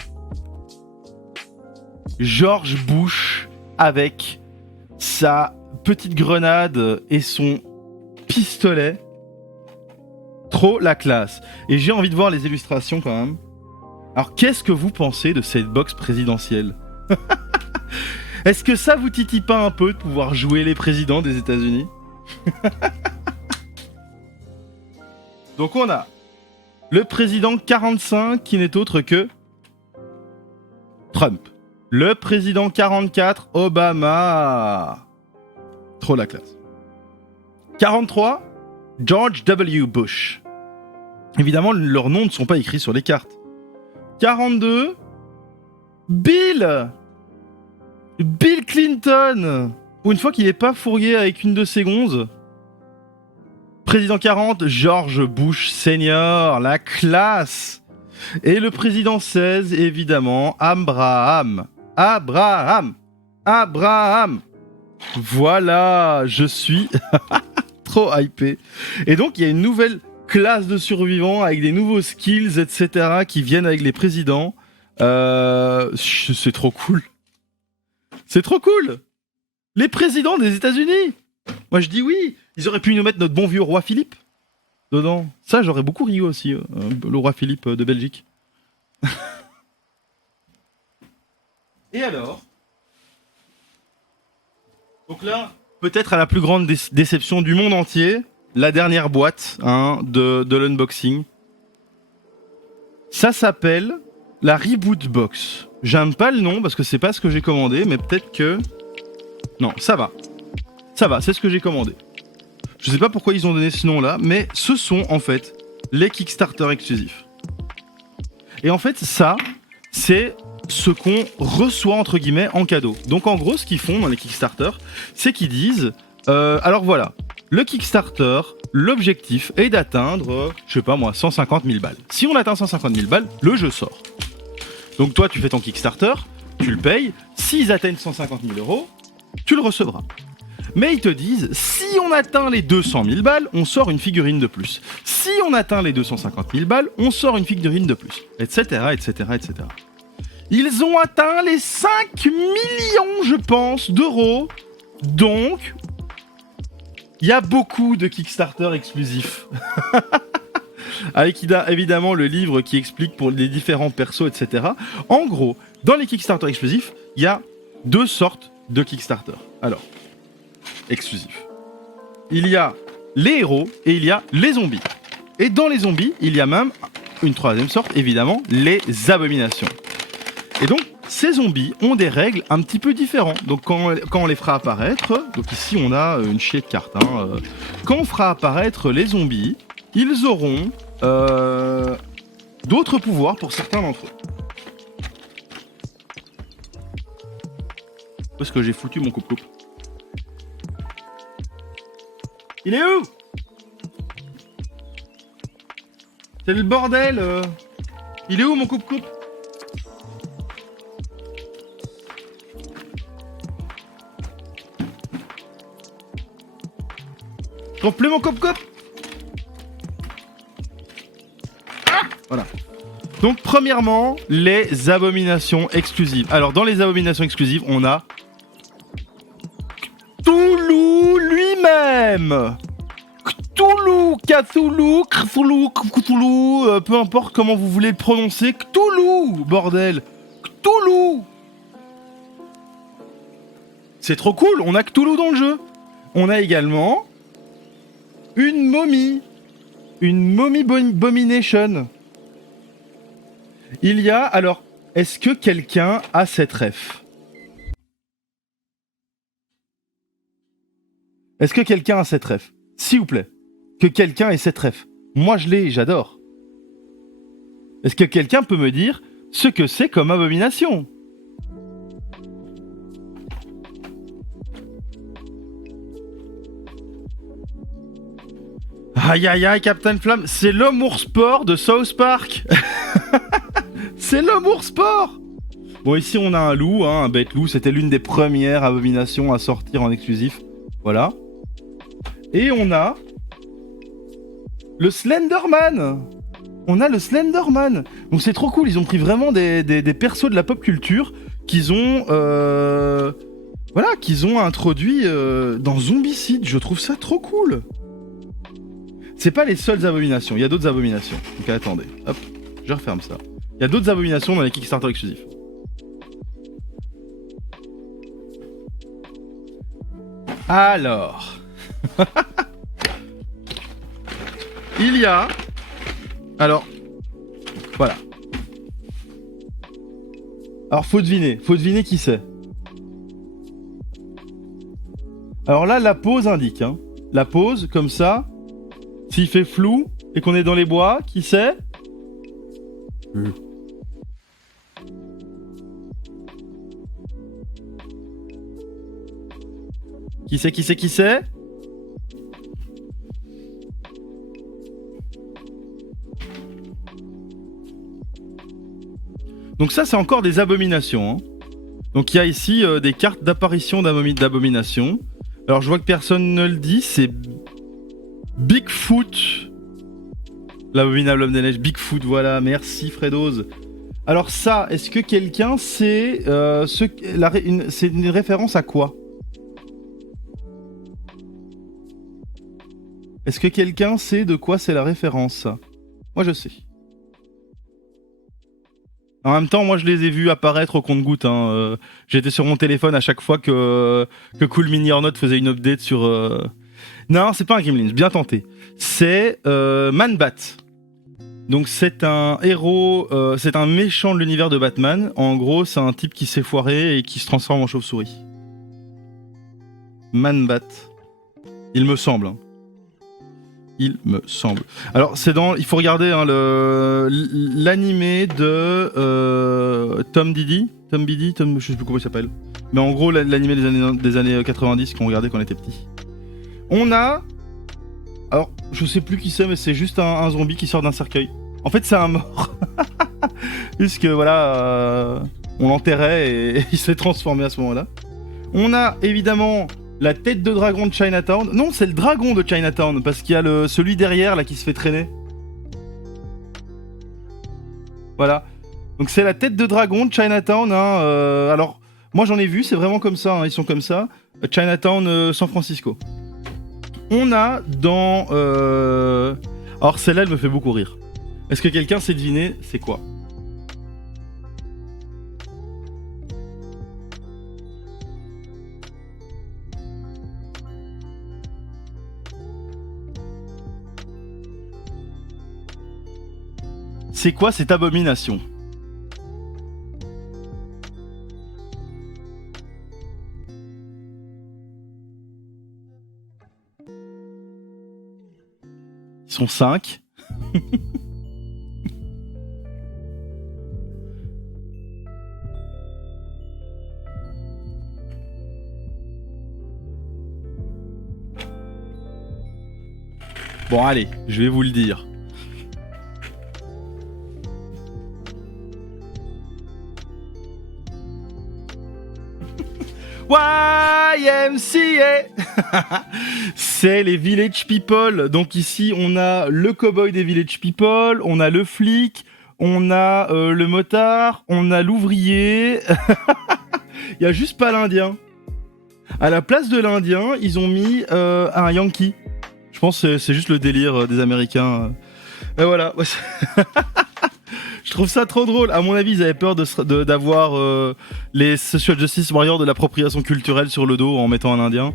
George Bush avec sa petite grenade et son pistolet. Trop la classe. Et j'ai envie de voir les illustrations quand même. Alors qu'est-ce que vous pensez de cette box présidentielle ? Est-ce que ça vous titille pas un peu de pouvoir jouer les présidents des États-Unis ? Donc on a le président 45 qui n'est autre que Trump. Le président 44, Obama. Trop la classe. 43, George W. Bush. Évidemment, leurs noms ne sont pas écrits sur les cartes. 42, Bill Clinton. Pour une fois qu'il n'est pas fourgué avec une de ses gonzes. Président 40, George Bush Senior, la classe. Et le président 16, évidemment, Abraham. Voilà, je suis trop hypé. Et donc, il y a une nouvelle classe de survivants avec des nouveaux skills, etc. qui viennent avec les présidents. C'est trop cool. C'est trop cool. Les présidents des États-Unis. Moi, je dis oui. Ils auraient pu nous mettre notre bon vieux roi Philippe dedans. Ça, j'aurais beaucoup ri aussi, le roi Philippe de Belgique. Et alors? Donc là, peut-être à la plus grande déception du monde entier, la dernière boîte de l'unboxing. Ça s'appelle la Reboot Box. J'aime pas le nom parce que c'est pas ce que j'ai commandé, mais peut-être que... Non, ça va. Ça va, c'est ce que j'ai commandé. Je sais pas pourquoi ils ont donné ce nom-là, mais ce sont en fait les Kickstarter exclusifs. Et en fait, ça, c'est ce qu'on reçoit entre guillemets en cadeau. Donc en gros, ce qu'ils font dans les Kickstarter, c'est qu'ils disent alors voilà, le Kickstarter, l'objectif est d'atteindre, je sais pas moi, 150 000 balles. Si on atteint 150 000 balles, le jeu sort. Donc toi, tu fais ton Kickstarter, tu le payes. S'ils atteignent 150 000 euros, tu le recevras. Mais ils te disent, si on atteint les 200 000 balles, on sort une figurine de plus. Si on atteint les 250 000 balles, on sort une figurine de plus. Etc, etc, etc. Ils ont atteint les 5 millions, je pense, d'euros. Donc, il y a beaucoup de Kickstarter exclusifs. Avec évidemment le livre qui explique pour les différents persos, etc. En gros, dans les Kickstarter exclusifs, il y a deux sortes de Kickstarter. Alors, exclusifs. Il y a les héros et il y a les zombies. Et dans les zombies, il y a même une troisième sorte, évidemment, les abominations. Et donc, ces zombies ont des règles un petit peu différentes. Donc, quand on les fera apparaître, donc ici on a une chier de cartes. Quand on fera apparaître les zombies, ils auront d'autres pouvoirs pour certains d'entre eux. Où est-ce que j'ai foutu mon coupe-coupe ? Il est où ? C'est le bordel. Il est où mon coupe-coupe ? Je trouve plus mon coupe-coupe. Voilà. Donc premièrement, les abominations exclusives. Alors dans les abominations exclusives, on a Cthulhu lui-même. Cthulhu, peu importe comment vous voulez le prononcer, Cthulhu, bordel. Cthulhu. C'est trop cool, on a Cthulhu dans le jeu. On a également une momie Abomination. Il y a, alors, est-ce que quelqu'un a cette ref ? Est-ce que quelqu'un a cette ref ? S'il vous plaît, que quelqu'un ait cette ref. Moi je l'ai, j'adore. Est-ce que quelqu'un peut me dire ce que c'est comme abomination ? Aïe aïe aïe, Captain Flamme, c'est l'homme ours sport de South Park. C'est l'homme ours sport. Bon, ici on a un loup, un bête loup. C'était l'une des premières abominations à sortir en exclusif. Voilà. Et on a le Slenderman. On a le Slenderman. Donc c'est trop cool. Ils ont pris vraiment des persos de la pop culture qu'ils ont, qu'ils ont introduit dans Zombicide. Je trouve ça trop cool. C'est pas les seules abominations. Il y a d'autres abominations. Donc attendez. Hop, je referme ça. Il y a d'autres abominations dans les Kickstarter exclusifs. Alors, il y a... Alors, voilà. Alors, faut deviner qui c'est. Alors là, la pose indique, la pose, comme ça. S'il fait flou et qu'on est dans les bois, qui sait? Qui sait? Donc ça, c'est encore des abominations. Hein. Donc il y a ici des cartes d'apparition d'abominations. Alors je vois que personne ne le dit, c'est Bigfoot. L'abominable homme des neiges, Bigfoot, voilà, merci Fredoz. Alors ça, est-ce que quelqu'un sait c'est une référence à quoi? Est-ce que quelqu'un sait de quoi c'est la référence? Moi je sais. En même temps, moi je les ai vus apparaître au compte-gouttes. Hein. J'étais sur mon téléphone à chaque fois que Cool Mini or Not faisait une update sur... Non, c'est pas un Gremlins, bien tenté. C'est Man-Bat. Donc c'est un héros, c'est un méchant de l'univers de Batman. En gros, c'est un type qui s'est foiré et qui se transforme en chauve-souris. Man-Bat. Il me semble. Hein. Il me semble. Alors, c'est dans... Il faut regarder hein, l'animé de Tom Didi. Je sais plus comment il s'appelle. Mais en gros, l'animé des années 90 qu'on regardait quand on était petit. On a... Alors, je sais plus qui c'est, mais c'est juste un zombie qui sort d'un cercueil. En fait, c'est un mort. Puisque, voilà... on l'enterrait et il s'est transformé à ce moment-là. On a, évidemment... La tête de dragon de Chinatown. Non, c'est le dragon de Chinatown, parce qu'il y a celui derrière, là, qui se fait traîner. Voilà. Donc c'est la tête de dragon de Chinatown. Hein, alors, moi j'en ai vu, c'est vraiment comme ça, hein, ils sont comme ça. Chinatown, San Francisco. On a dans... Alors celle-là, elle me fait beaucoup rire. Est-ce que quelqu'un sait deviner c'est quoi? C'est quoi cette abomination? Ils sont 5. Bon allez, je vais vous le dire. YMCA. C'est les Village People. Donc ici, on a le cowboy des Village People, on a le flic, on a le motard, on a l'ouvrier. Il y a juste pas l'Indien. À la place de l'Indien, ils ont mis un Yankee. Je pense que c'est juste le délire des Américains. Et voilà. Je trouve ça trop drôle. À mon avis, ils avaient peur d'avoir les Social Justice Warriors de l'appropriation culturelle sur le dos en mettant un Indien.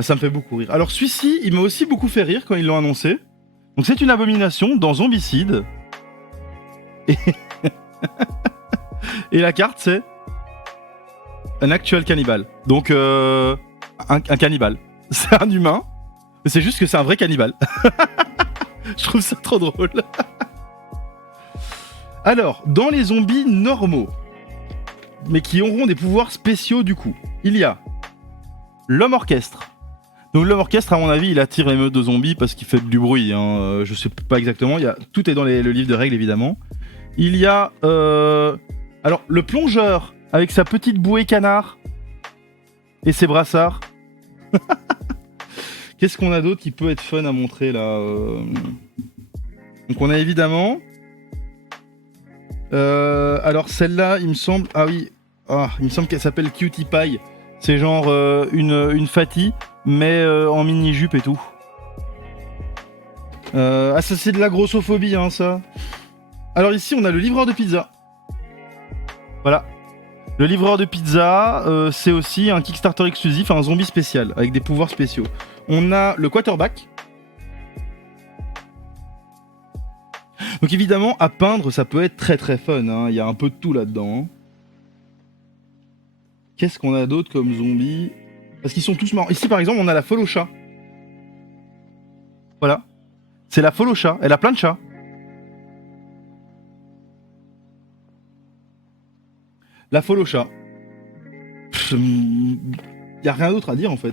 Ça me fait beaucoup rire. Alors celui-ci, il m'a aussi beaucoup fait rire quand ils l'ont annoncé. Donc c'est une abomination dans Zombicide. Et, et la carte, c'est un actual cannibale. Donc un cannibale. C'est un humain. Mais c'est juste que c'est un vrai cannibale. Je trouve ça trop drôle. Alors, dans les zombies normaux, mais qui auront des pouvoirs spéciaux du coup, il y a l'homme orchestre. Donc l'homme orchestre, à mon avis, il attire les meutes de zombies parce qu'il fait du bruit. Hein. Je sais pas exactement. Tout est dans le livre de règles, évidemment. Il y a alors le plongeur avec sa petite bouée canard et ses brassards. Qu'est-ce qu'on a d'autre qui peut être fun à montrer là Donc on a évidemment... alors celle-là, il me semble... Ah oui, il me semble qu'elle s'appelle Cutie Pie. C'est genre une fatty, mais en mini-jupe et tout. Ça c'est de la grossophobie, hein, ça. Alors ici, on a le livreur de pizza. Voilà. Le livreur de pizza, c'est aussi un Kickstarter exclusif, un zombie spécial, avec des pouvoirs spéciaux. On a le quarterback. Donc évidemment, à peindre, ça peut être très très fun. Hein. Il y a un peu de tout là-dedans. Hein. Qu'est-ce qu'on a d'autre comme zombies? Parce qu'ils sont tous morts. Ici, par exemple, on a la folle au chat. Voilà. C'est la folle au chat. Elle a plein de chats. La folle au chat. Y a rien d'autre à dire en fait.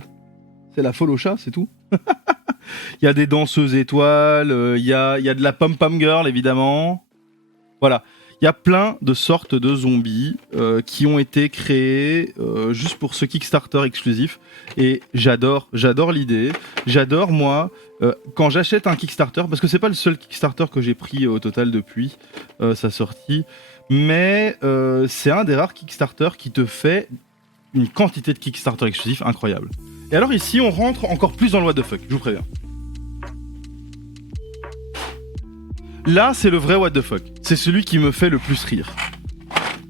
C'est la folle au chat, c'est tout. Il y a des danseuses étoiles, il y a de la pom-pom girl évidemment. Voilà. Il y a plein de sortes de zombies qui ont été créés juste pour ce Kickstarter exclusif. Et j'adore l'idée. J'adore, moi, quand j'achète un Kickstarter, parce que c'est pas le seul Kickstarter que j'ai pris au total depuis sa sortie, mais c'est un des rares Kickstarter qui te fait une quantité de Kickstarter exclusif incroyable. Et alors ici, on rentre encore plus dans le what the fuck, je vous préviens. Là, c'est le vrai what the fuck. C'est celui qui me fait le plus rire.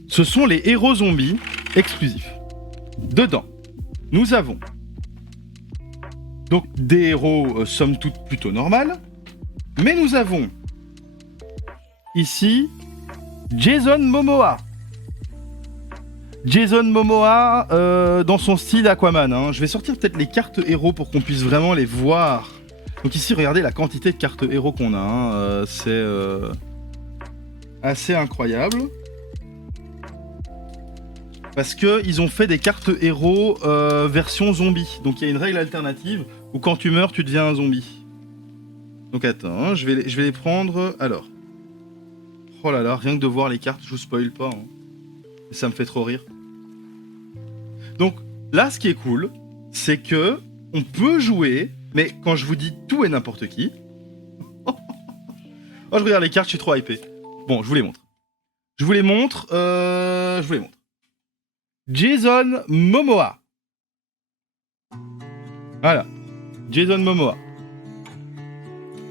Ce sont les héros zombies exclusifs. Dedans, nous avons donc des héros somme toute plutôt normales, mais nous avons ici Jason Momoa. Jason Momoa dans son style Aquaman. Hein. Je vais sortir peut-être les cartes héros pour qu'on puisse vraiment les voir. Donc ici, regardez la quantité de cartes héros qu'on a. Hein. C'est assez incroyable. Parce qu'ils ont fait des cartes héros version zombie. Donc il y a une règle alternative où quand tu meurs, tu deviens un zombie. Donc attends, hein, je vais les prendre. Alors. Oh là là, rien que de voir les cartes, je vous spoil pas. Hein. Ça me fait trop rire. Donc là, ce qui est cool, c'est que on peut jouer, mais quand je vous dis tout et n'importe qui... Oh, je regarde les cartes, je suis trop hypé. Bon, je vous les montre. Je vous les montre. Jason Momoa. Voilà. Jason Momoa.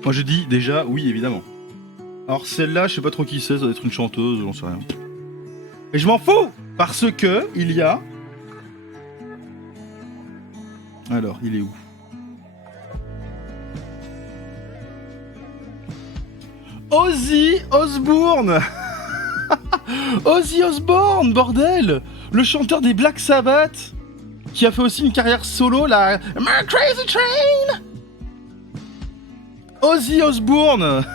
Moi, je dis déjà oui, évidemment. Alors celle-là, je sais pas trop qui c'est, ça doit être une chanteuse, j'en sais rien. Et je m'en fous parce que il y a... Alors, il est où? Ozzy Osbourne. Ozzy Osbourne, bordel. Le chanteur des Black Sabbath, qui a fait aussi une carrière solo, la Crazy Train. Ozzy Osbourne.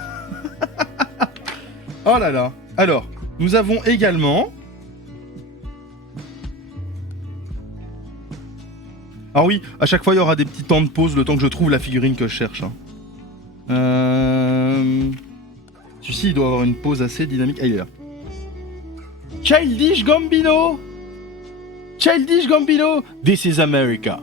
Oh là là. Alors, nous avons également... Alors oui, à chaque fois il y aura des petits temps de pause, le temps que je trouve la figurine que je cherche. Hein. Celui-ci il doit avoir une pause assez dynamique. Ah, il est là. Childish Gambino. Childish Gambino. This is America.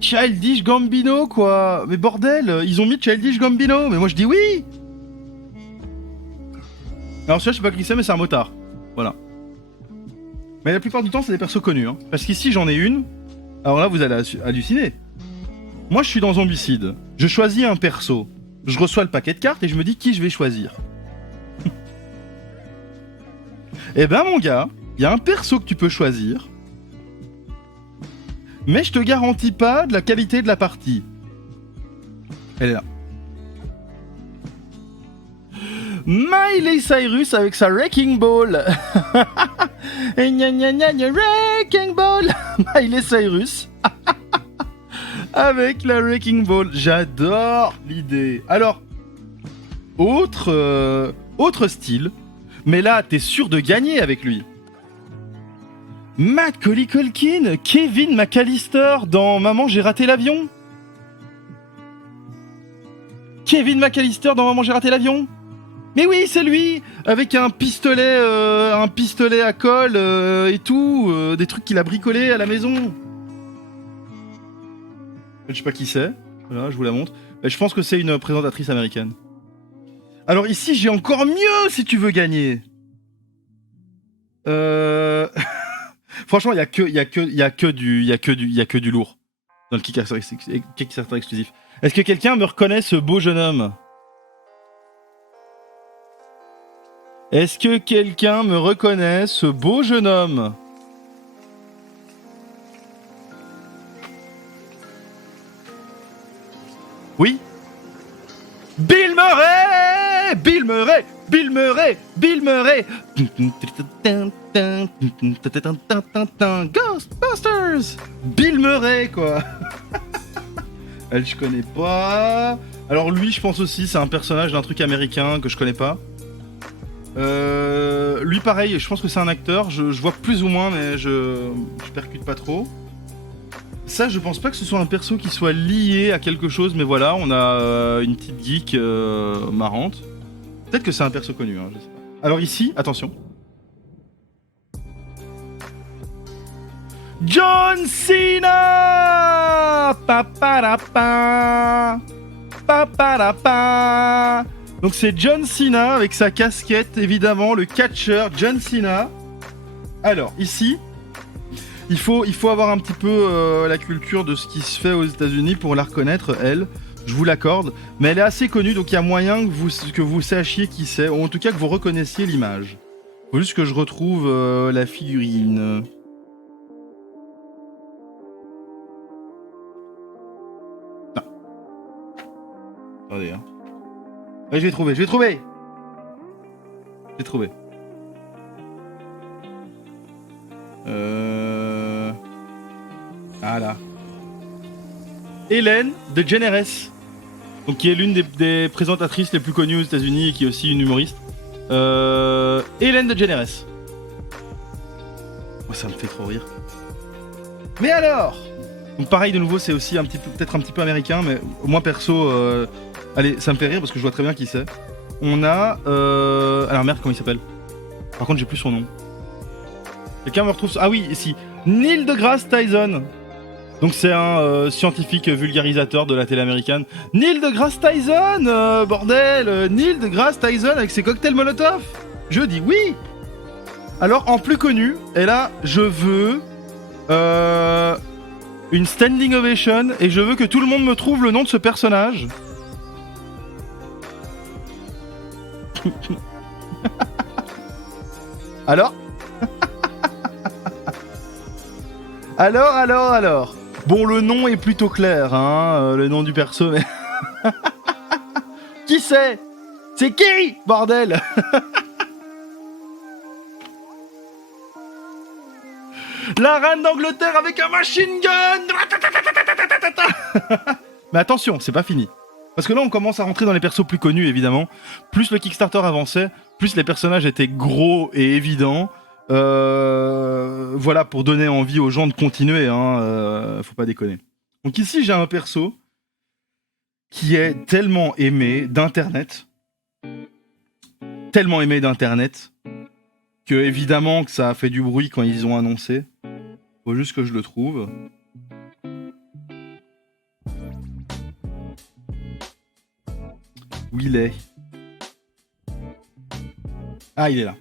Childish Gambino quoi. Mais bordel, ils ont mis Childish Gambino. Mais moi je dis oui. Alors celui-là je sais pas qui c'est mais c'est un motard. Voilà. Mais la plupart du temps, c'est des persos connus. Hein. Parce qu'ici, j'en ai une. Alors là, vous allez halluciner. Moi, je suis dans Zombicide. Je choisis un perso. Je reçois le paquet de cartes et je me dis qui je vais choisir. Eh ben, mon gars, il y a un perso que tu peux choisir. Mais je te garantis pas de la qualité de la partie. Elle est là. Miley Cyrus avec sa Wrecking Ball. Wrecking Ball. Miley Cyrus avec la Wrecking Ball. J'adore l'idée. Alors, autre style, mais là, t'es sûr de gagner avec lui. Macaulay Culkin, Kevin McAllister dans Maman, j'ai raté l'avion. Kevin McAllister dans Maman, j'ai raté l'avion. Mais oui, c'est lui, avec un pistolet à colle et tout, des trucs qu'il a bricolés à la maison. Je sais pas qui c'est. Voilà, je vous la montre. Je pense que c'est une présentatrice américaine. Alors ici, j'ai encore mieux si tu veux gagner. Franchement, il y a que du lourd dans le Kickstarter exclusif. Est-ce que quelqu'un me reconnaît ce beau jeune homme? Est-ce que quelqu'un me reconnaît ce beau jeune homme? Oui? Bill Murray! Bill Murray! Bill Murray! Bill Murray! Ghostbusters. Bill Murray, quoi. Elle, je connais pas. Alors lui, je pense aussi, c'est un personnage d'un truc américain que je connais pas. Lui, pareil, je pense que c'est un acteur. Je vois plus ou moins, mais je percute pas trop. Ça, je pense pas que ce soit un perso qui soit lié à quelque chose, mais voilà, on a une petite geek marrante. Peut-être que c'est un perso connu, hein, je sais pas. Alors ici, attention. John Cena. Paparapa. Paparapa. Donc c'est John Cena avec sa casquette, évidemment, le catcheur John Cena. Alors ici, il faut avoir un petit peu la culture de ce qui se fait aux États-Unis pour la reconnaître, elle. Je vous l'accorde, mais elle est assez connue, donc il y a moyen que vous sachiez qui c'est, ou en tout cas que vous reconnaissiez l'image. Faut juste que je retrouve la figurine. Non. Attendez, hein. Ouais, je vais trouver. J'ai trouvé. Ah là. Ellen DeGeneres. Donc qui est l'une des présentatrices les plus connues aux États-Unis et qui est aussi une humoriste. Ellen DeGeneres. Oh, ça me fait trop rire. Mais alors. Donc pareil de nouveau, c'est aussi un petit peu, peut-être un petit peu américain, mais moi perso, allez, ça me fait rire parce que je vois très bien qui c'est. On a, alors merde, comment il s'appelle? Par contre, j'ai plus son nom. Quelqu'un me retrouve. Ah oui, ici, Neil deGrasse Tyson. Donc c'est un scientifique vulgarisateur de la télé américaine. Neil deGrasse Tyson, bordel, Neil deGrasse Tyson avec ses cocktails Molotov. Je dis oui. Alors en plus connu, et là, je veux une standing ovation et je veux que tout le monde me trouve le nom de ce personnage. Alors Alors bon, le nom est plutôt clair, hein, le nom du perso, mais... Qui c'est? C'est qui, bordel? La reine d'Angleterre avec un machine gun. Mais attention, c'est pas fini. Parce que là, on commence à rentrer dans les persos plus connus, évidemment. Plus le Kickstarter avançait, plus les personnages étaient gros et évidents. Voilà, pour donner envie aux gens de continuer, hein, faut pas déconner. Donc ici, j'ai un perso qui est tellement aimé d'Internet, que évidemment que ça a fait du bruit quand ils ont annoncé. Faut juste que je le trouve. Où il est? Ah, il est là.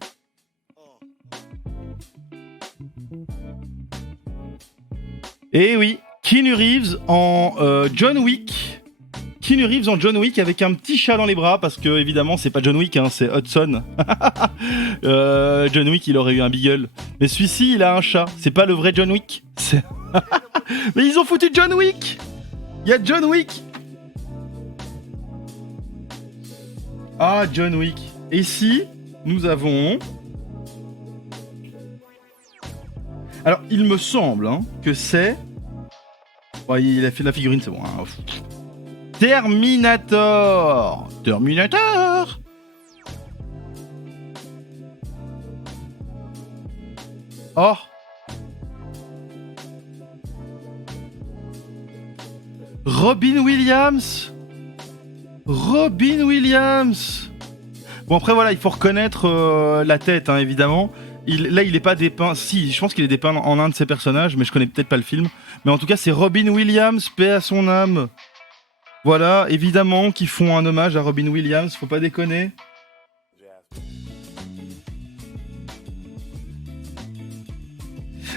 Et oui, Keanu Reeves en John Wick. Keanu Reeves en John Wick avec un petit chat dans les bras, parce que évidemment c'est pas John Wick, hein, c'est Hudson. John Wick, il aurait eu un beagle. Mais celui-ci, il a un chat. C'est pas le vrai John Wick. Mais ils ont foutu John Wick. Il y a John Wick. Ah, John Wick. Et ici, nous avons... Alors, il me semble que c'est... Oh, il a fait de la figurine, c'est bon. Hein. Terminator. Oh. Robin Williams. Bon, après voilà, il faut reconnaître la tête, hein, évidemment. Là, il est pas dépeint. Si, je pense qu'il est dépeint en un de ses personnages, mais je connais peut-être pas le film. Mais en tout cas, c'est Robin Williams, paix à son âme. Voilà, évidemment, qui font un hommage à Robin Williams, faut pas déconner.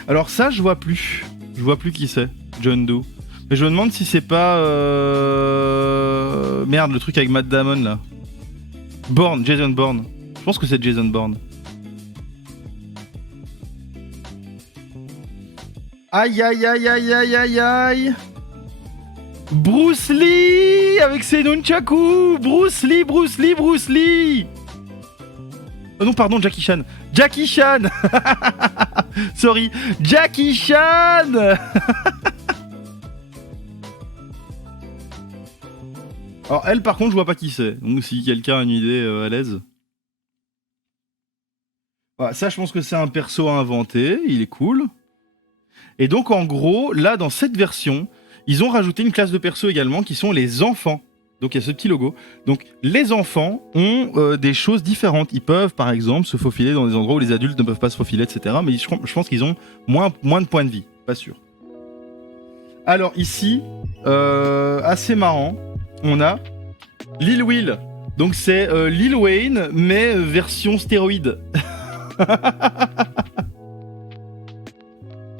Alors ça, je vois plus qui c'est, John Doe. Mais je me demande si c'est pas... Merde, le truc avec Matt Damon, là. Jason Bourne. Je pense que c'est Jason Bourne. Aïe aïe aïe aïe aïe aïe aïe. Bruce Lee avec ses nunchakus. Bruce Lee. Oh non, pardon, Jackie Chan. Jackie Chan. Sorry, Jackie Chan. Alors elle par contre je vois pas qui c'est, donc si quelqu'un a une idée à l'aise. Voilà, ça je pense que c'est un perso à inventer, il est cool. Et donc en gros, là dans cette version, ils ont rajouté une classe de perso également qui sont les enfants. Donc il y a ce petit logo. Donc les enfants ont des choses différentes. Ils peuvent par exemple se faufiler dans des endroits où les adultes ne peuvent pas se faufiler, etc. Mais je pense qu'ils ont moins de points de vie, pas sûr. Alors ici, assez marrant, on a Lil Will. Donc c'est Lil Wayne, mais version stéroïde.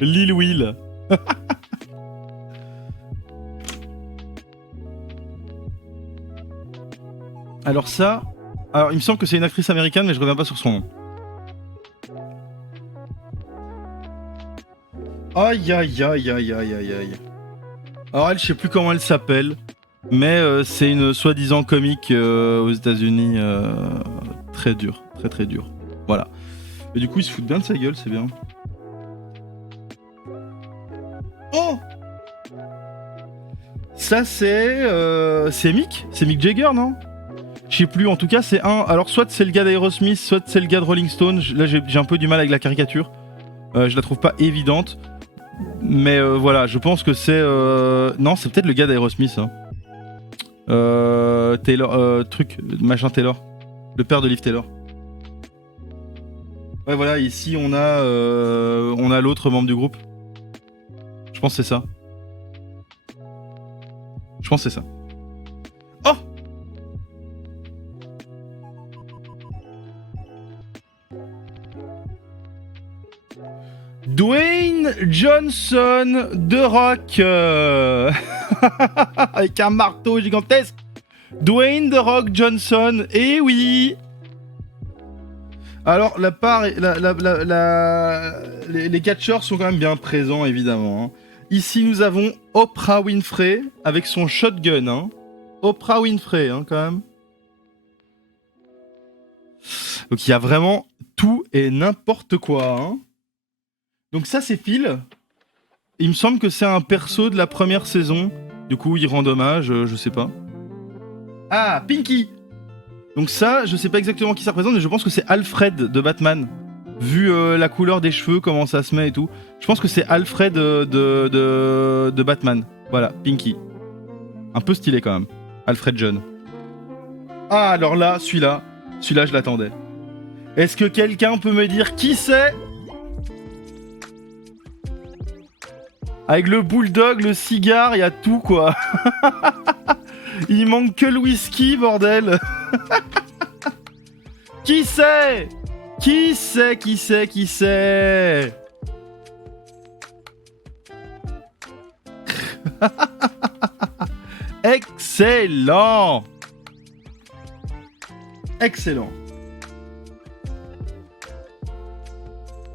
Lil Will. Alors ça... Alors il me semble que c'est une actrice américaine, mais je reviens pas sur son nom. Aïe aïe aïe aïe aïe aïe aïe. Alors elle, je sais plus comment elle s'appelle, mais c'est une soi-disant comique aux États-Unis très dure, très dure. Voilà. Et du coup, il se fout bien de sa gueule, c'est bien. Oh! Ça c'est Mick? C'est Mick Jagger, non? Je sais plus, en tout cas c'est un... Alors soit c'est le gars d'Aerosmith, soit c'est le gars de Rolling Stone. Là j'ai un peu du mal avec la caricature. Je la trouve pas évidente. Mais voilà, je pense que c'est... Non, c'est peut-être le gars d'Aerosmith. Hein. Taylor... machin Taylor. Le père de Liv Taylor. Ouais voilà, ici on a l'autre membre du groupe. Je pense que c'est ça. Je pense que c'est ça. Oh! Dwayne Johnson de Rock avec un marteau gigantesque. Dwayne The Rock Johnson, eh oui. Alors les catcheurs sont quand même bien présents évidemment. Hein. Ici nous avons Oprah Winfrey avec son shotgun. Hein. Oprah Winfrey hein, quand même. Donc il y a vraiment tout et n'importe quoi. Hein. Donc ça c'est Phil. Il me semble que c'est un perso de la première saison. Du coup il rend hommage, je sais pas. Ah, Pinky. Donc ça, je sais pas exactement qui ça représente, mais je pense que c'est Alfred de Batman. Vu la couleur des cheveux, comment ça se met et tout. Je pense que c'est Alfred de Batman. Voilà, Pinky. Un peu stylé quand même. Alfred John. Ah, alors là, celui-là je l'attendais. Est-ce que quelqu'un peut me dire qui c'est? Avec le bulldog, le cigare, il y a tout quoi. Il manque que le whisky, bordel. Qui c'est? Qui c'est? Qui c'est? Qui c'est? Excellent. Excellent.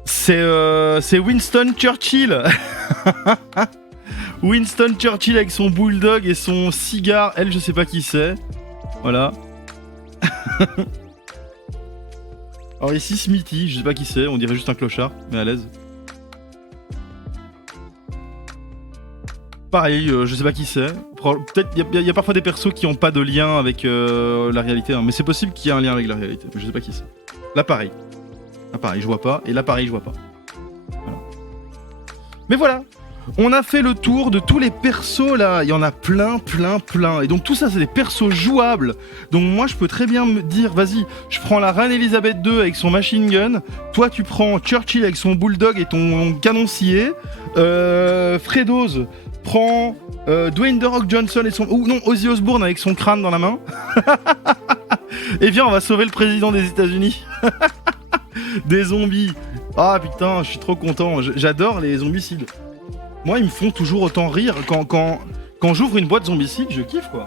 C'est Winston Churchill. Winston Churchill avec son bulldog et son cigare. Elle, je sais pas qui c'est. Voilà. Alors ici, Smithy, je sais pas qui c'est. On dirait juste un clochard, mais à l'aise. Pareil, je sais pas qui c'est. Peut-être il y a parfois des persos qui ont pas de lien avec la réalité, hein. Mais c'est possible qu'il y ait un lien avec la réalité. Mais je sais pas qui c'est. Là, pareil. Là, pareil, je vois pas. Et là, pareil, je vois pas. Voilà. Mais voilà. On a fait le tour de tous les persos là, il y en a plein. Et donc tout ça c'est des persos jouables. Donc moi je peux très bien me dire, vas-y, je prends la reine Elisabeth II avec son machine gun. Toi tu prends Churchill avec son bulldog et ton canon scié. Fredoz prend Dwayne The Rock Johnson et son... Ou non, Ozzy Osbourne avec son crâne dans la main. Et viens, on va sauver le président des États-Unis. Des zombies. Ah putain, je suis trop content. J'adore les zombicides. Moi, ils me font toujours autant rire. Quand j'ouvre une boîte zombicide, je kiffe, quoi.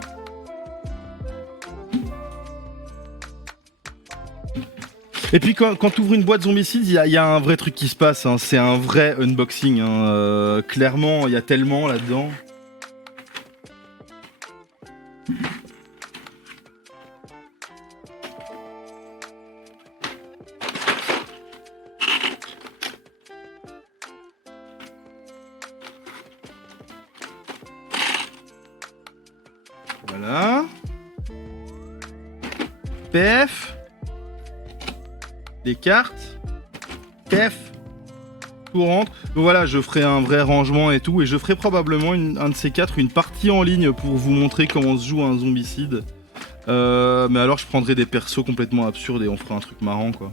Et puis, quand tu ouvres une boîte zombicide, il y a un vrai truc qui se passe. Hein. C'est un vrai unboxing. Hein. Clairement, il y a tellement là-dedans. Voilà. PF. Les cartes. KF. Tout rentre. Donc voilà, je ferai un vrai rangement et tout. Et je ferai probablement un de ces quatre, une partie en ligne pour vous montrer comment se joue un zombicide. Mais alors je prendrai des persos complètement absurdes et on fera un truc marrant quoi.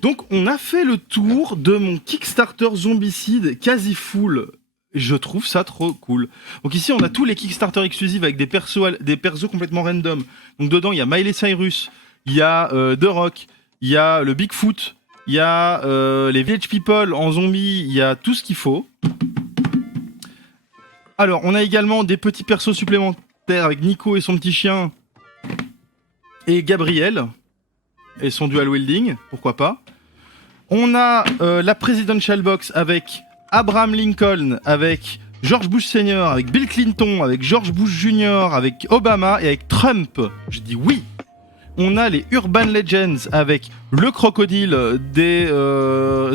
Donc on a fait le tour de mon Kickstarter Zombicide quasi full. Je trouve ça trop cool. Donc ici on a tous les Kickstarter exclusifs avec des persos complètement random. Donc dedans il y a Miley Cyrus, il y a The Rock, il y a le Bigfoot, il y a les Village People en zombie, il y a tout ce qu'il faut. Alors on a également des petits persos supplémentaires avec Nico et son petit chien et Gabriel et son dual wielding, pourquoi pas. On a la Presidential Box avec Abraham Lincoln, avec George Bush Senior, avec Bill Clinton, avec George Bush Jr., avec Obama et avec Trump. Je dis oui. On a les Urban Legends avec le crocodile des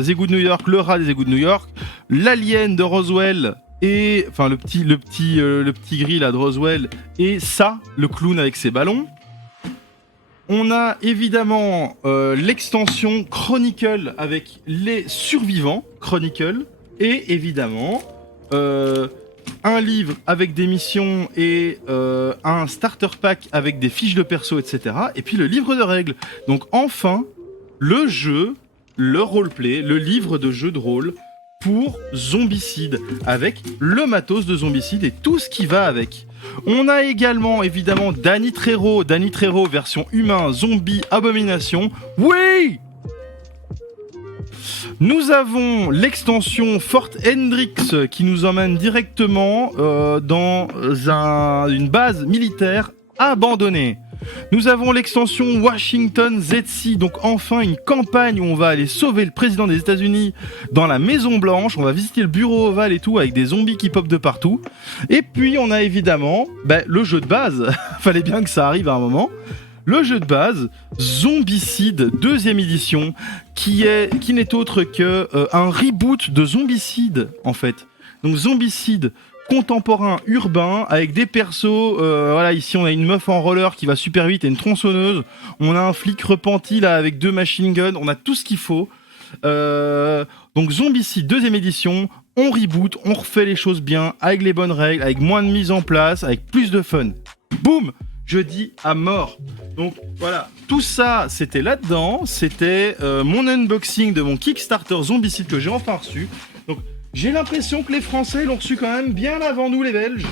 égouts de New York, le rat des égouts de New York, l'alien de Roswell et enfin le petit gris là de Roswell et ça, le clown avec ses ballons. On a évidemment l'extension Chronicle avec les survivants Chronicle et évidemment un livre avec des missions et un starter pack avec des fiches de perso, etc. Et puis le livre de règles. Donc enfin, le jeu, le roleplay, le livre de jeu de rôle pour Zombicide avec le matos de Zombicide et tout ce qui va avec. On a également évidemment Danny Trejo version humain, zombie, abomination. Oui! Nous avons l'extension Fort Hendrix qui nous emmène directement dans une base militaire abandonnée. Nous avons l'extension Washington ZC, donc enfin une campagne où on va aller sauver le président des États-Unis dans la Maison Blanche. On va visiter le bureau ovale et tout avec des zombies qui popent de partout. Et puis on a évidemment le jeu de base. Fallait bien que ça arrive à un moment. Le jeu de base, Zombicide 2ème édition, qui n'est autre que un reboot de Zombicide en fait. Donc Zombicide contemporain urbain avec des persos, voilà, ici on a une meuf en roller qui va super vite et une tronçonneuse, on a un flic repenti là avec 2 machine guns, on a tout ce qu'il faut. Donc Zombicide 2ème édition, on reboot, on refait les choses bien, avec les bonnes règles, avec moins de mise en place, avec plus de fun. Boum! Je dis à mort. Donc voilà, tout ça c'était là-dedans, c'était mon unboxing de mon Kickstarter Zombicide que j'ai enfin reçu. Donc j'ai l'impression que les Français l'ont reçu quand même bien avant nous les Belges.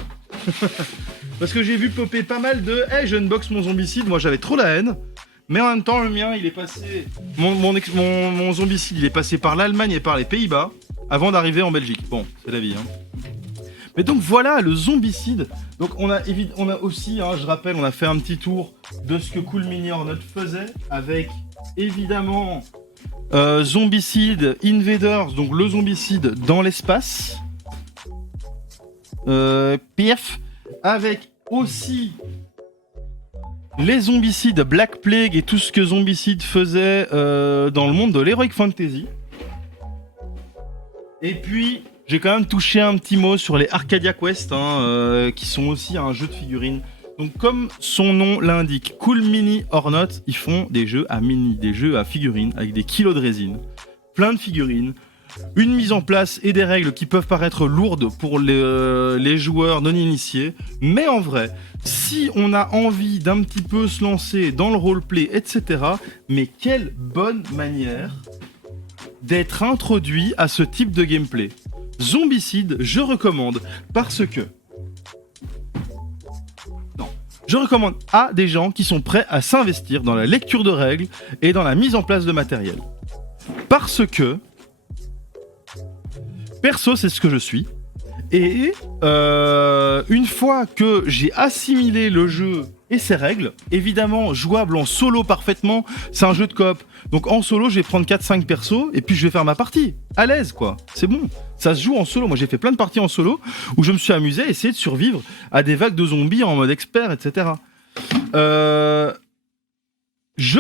Parce que j'ai vu popper pas mal de « Hey, j'unbox mon Zombicide », moi j'avais trop la haine. Mais en même temps, le mien, il est passé... Mon Zombicide, il est passé par l'Allemagne et par les Pays-Bas avant d'arriver en Belgique. Bon, c'est la vie, hein. Mais donc voilà, le Zombicide. Donc on a aussi, hein, je rappelle, on a fait un petit tour de ce que Cool Mini or Not faisait avec évidemment Zombicide Invaders, donc le Zombicide dans l'espace. PF, avec aussi les Zombicides Black Plague et tout ce que Zombicide faisait dans le monde de l'Heroic Fantasy. Et puis j'ai quand même touché un petit mot sur les Arcadia Quest, hein, qui sont aussi un jeu de figurines. Donc comme son nom l'indique, Cool Mini or Not, ils font des jeux à mini, des jeux à figurines avec des kilos de résine, plein de figurines, une mise en place et des règles qui peuvent paraître lourdes pour les joueurs non initiés. Mais en vrai, si on a envie d'un petit peu se lancer dans le roleplay, etc., mais quelle bonne manière d'être introduit à ce type de gameplay. Zombicide, je recommande parce que... Non. Je recommande à des gens qui sont prêts à s'investir dans la lecture de règles et dans la mise en place de matériel. Parce que... Perso, c'est ce que je suis. Et une fois que j'ai assimilé le jeu et ses règles, évidemment jouable en solo parfaitement, c'est un jeu de coop. Donc en solo, je vais prendre 4-5 persos et puis je vais faire ma partie. À l'aise quoi, c'est bon. Ça se joue en solo. Moi j'ai fait plein de parties en solo où je me suis amusé à essayer de survivre à des vagues de zombies en mode expert, etc. Je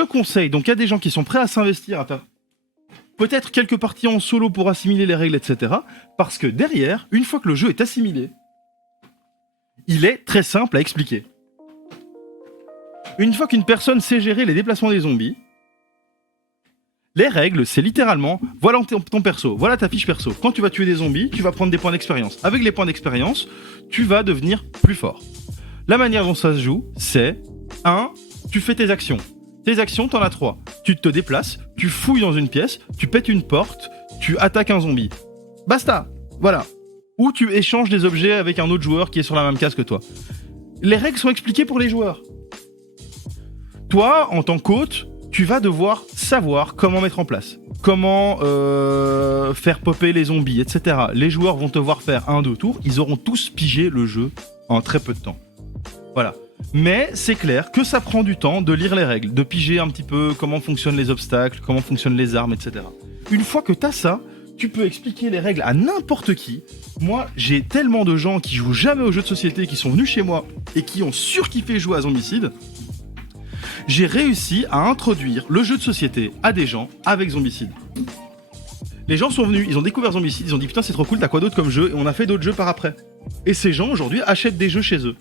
conseille, donc il y a des gens qui sont prêts à s'investir, peut-être quelques parties en solo pour assimiler les règles, etc. Parce que derrière, une fois que le jeu est assimilé, il est très simple à expliquer. Une fois qu'une personne sait gérer les déplacements des zombies, les règles, c'est littéralement, voilà ton perso, voilà ta fiche perso. Quand tu vas tuer des zombies, tu vas prendre des points d'expérience. Avec les points d'expérience, tu vas devenir plus fort. La manière dont ça se joue, c'est 1. Tu fais tes actions. Tes actions, t'en as 3. Tu te déplaces, tu fouilles dans une pièce, tu pètes une porte, tu attaques un zombie. Basta. Voilà. Ou tu échanges des objets avec un autre joueur qui est sur la même case que toi. Les règles sont expliquées pour les joueurs. Toi, en tant qu'hôte, tu vas devoir savoir comment mettre en place, comment faire popper les zombies, etc. Les joueurs vont te voir faire 1-2 tours, ils auront tous pigé le jeu en très peu de temps. Voilà. Mais c'est clair que ça prend du temps de lire les règles, de piger un petit peu comment fonctionnent les obstacles, comment fonctionnent les armes, etc. Une fois que t'as ça, tu peux expliquer les règles à n'importe qui. Moi, j'ai tellement de gens qui jouent jamais aux jeux de société, qui sont venus chez moi et qui ont surkiffé jouer à Zombicide. J'ai réussi à introduire le jeu de société à des gens avec Zombicide. Les gens sont venus, ils ont découvert Zombicide, ils ont dit putain c'est trop cool, t'as quoi d'autre comme jeu? Et on a fait d'autres jeux par après. Et ces gens aujourd'hui achètent des jeux chez eux.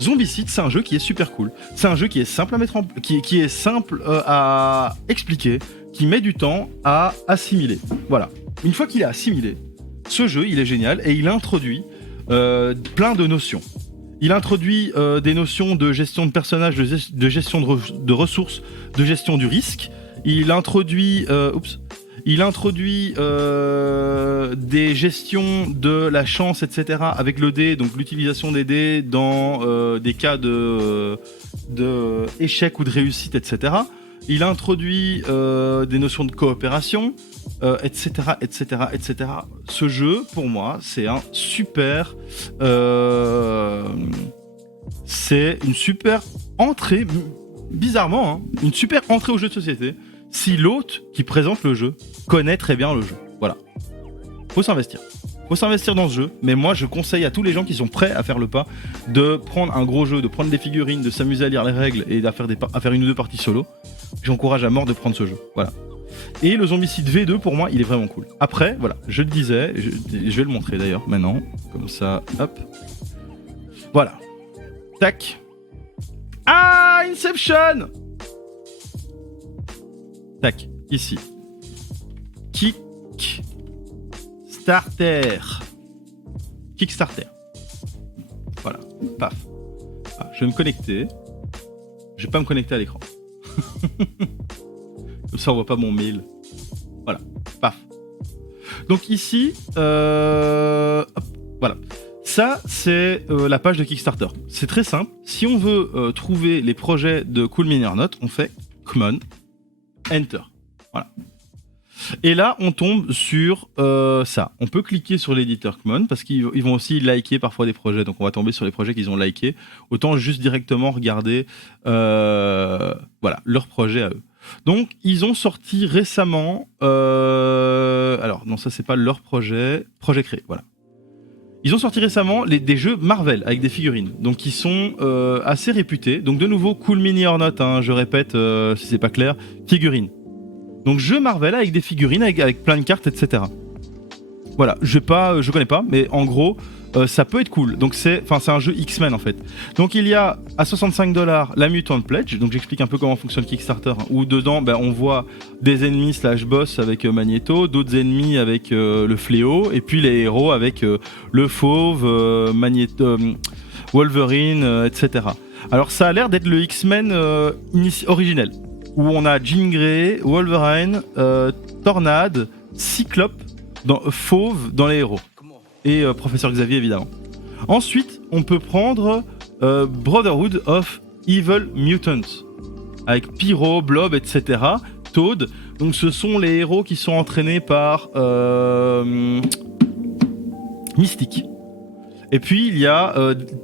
Zombicide, c'est un jeu qui est super cool. C'est un jeu qui est simple à mettre en, qui est simple à expliquer, qui met du temps à assimiler. Voilà. Une fois qu'il est assimilé, ce jeu il est génial et il introduit plein de notions. Il introduit des notions de gestion de personnages, de gestion de ressources, de gestion du risque. Il introduit, des gestions de la chance, etc. avec le dé, donc l'utilisation des dés dans des cas de échec ou de réussite, etc. Il introduit des notions de coopération, etc., etc., etc. Ce jeu, pour moi, c'est un super... c'est une super entrée, bizarrement, hein, une super entrée au jeu de société, si l'hôte qui présente le jeu connaît très bien le jeu. Voilà. Faut s'investir. Faut s'investir dans ce jeu, mais moi je conseille à tous les gens qui sont prêts à faire le pas de prendre un gros jeu, de prendre des figurines, de s'amuser à lire les règles et à faire une ou deux parties solo. J'encourage à mort de prendre ce jeu. Voilà. Et le Zombicide V2 pour moi il est vraiment cool. Après, voilà, je le disais, je vais le montrer d'ailleurs maintenant, comme ça, hop. Voilà. Tac. Ah, Inception. Tac, ici. Kickstarter. Voilà, paf. Ah, je vais me connecter. Je vais pas me connecter à l'écran. Comme ça on voit pas mon mail. Voilà, paf. Donc ici, hop, voilà. Ça, c'est la page de Kickstarter. C'est très simple. Si on veut trouver les projets de Cool Mini or Not, on fait Common, Enter. Voilà. Et là, on tombe sur ça. On peut cliquer sur l'éditeur Common parce qu'ils vont aussi liker parfois des projets. Donc, on va tomber sur les projets qu'ils ont likés. Autant juste directement regarder voilà, leur projet à eux. Donc, ils ont sorti récemment... alors, non, ça, c'est pas leur projet. Projet créé, voilà. Ils ont sorti récemment des jeux Marvel avec des figurines, donc qui sont assez réputés. Donc de nouveau, Cool Mini or Not, hein, je répète si c'est pas clair, figurines. Donc jeux Marvel avec des figurines, avec plein de cartes, etc. Voilà, je connais pas, mais en gros, ça peut être cool. Donc c'est un jeu X-Men en fait. Donc il y a à $65 la Mutant Pledge, donc j'explique un peu comment fonctionne Kickstarter, hein, où dedans on voit des ennemis /boss avec Magneto, d'autres ennemis avec le Fléau, et puis les héros avec le Fauve, Magneto, Wolverine, etc. Alors ça a l'air d'être le X-Men originel, où on a Jean Grey, Wolverine, Tornade, Cyclope, Fauve dans les héros. Et Professeur Xavier évidemment. Ensuite, on peut prendre Brotherhood of Evil Mutants avec Pyro, Blob, etc. Toad. Donc ce sont les héros qui sont entraînés par Mystique. Et puis il y a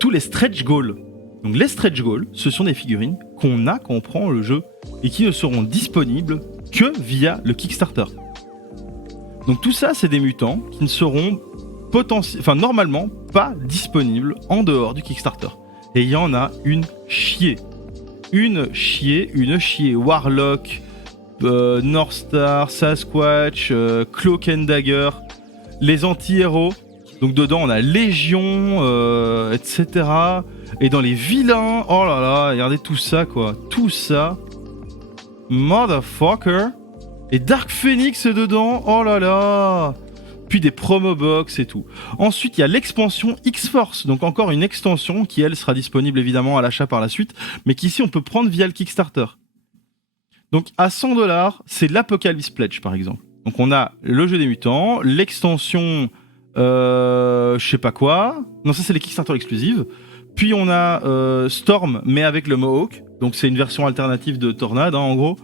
tous les stretch goals. Donc les stretch goals, ce sont des figurines qu'on a quand on prend le jeu et qui ne seront disponibles que via le Kickstarter. Donc tout ça, c'est des mutants qui ne seront normalement pas disponibles en dehors du Kickstarter. Et il y en a une chier. Warlock, North Star, Sasquatch, Cloak and Dagger, les anti-héros. Donc dedans on a Légion, etc. Et dans les vilains, oh là là, regardez tout ça quoi, tout ça. Motherfucker. Et Dark Phoenix dedans, oh là là. Puis des promo box et tout. Ensuite il y a l'expansion X-Force, donc encore une extension qui elle sera disponible évidemment à l'achat par la suite, mais qu'ici on peut prendre via le Kickstarter. Donc à 100$, c'est l'Apocalypse Pledge par exemple. Donc on a le jeu des mutants, l'extension je sais pas quoi. Non, ça c'est les Kickstarter exclusives. Puis on a Storm mais avec le Mohawk. Donc c'est une version alternative de Tornade hein, en gros.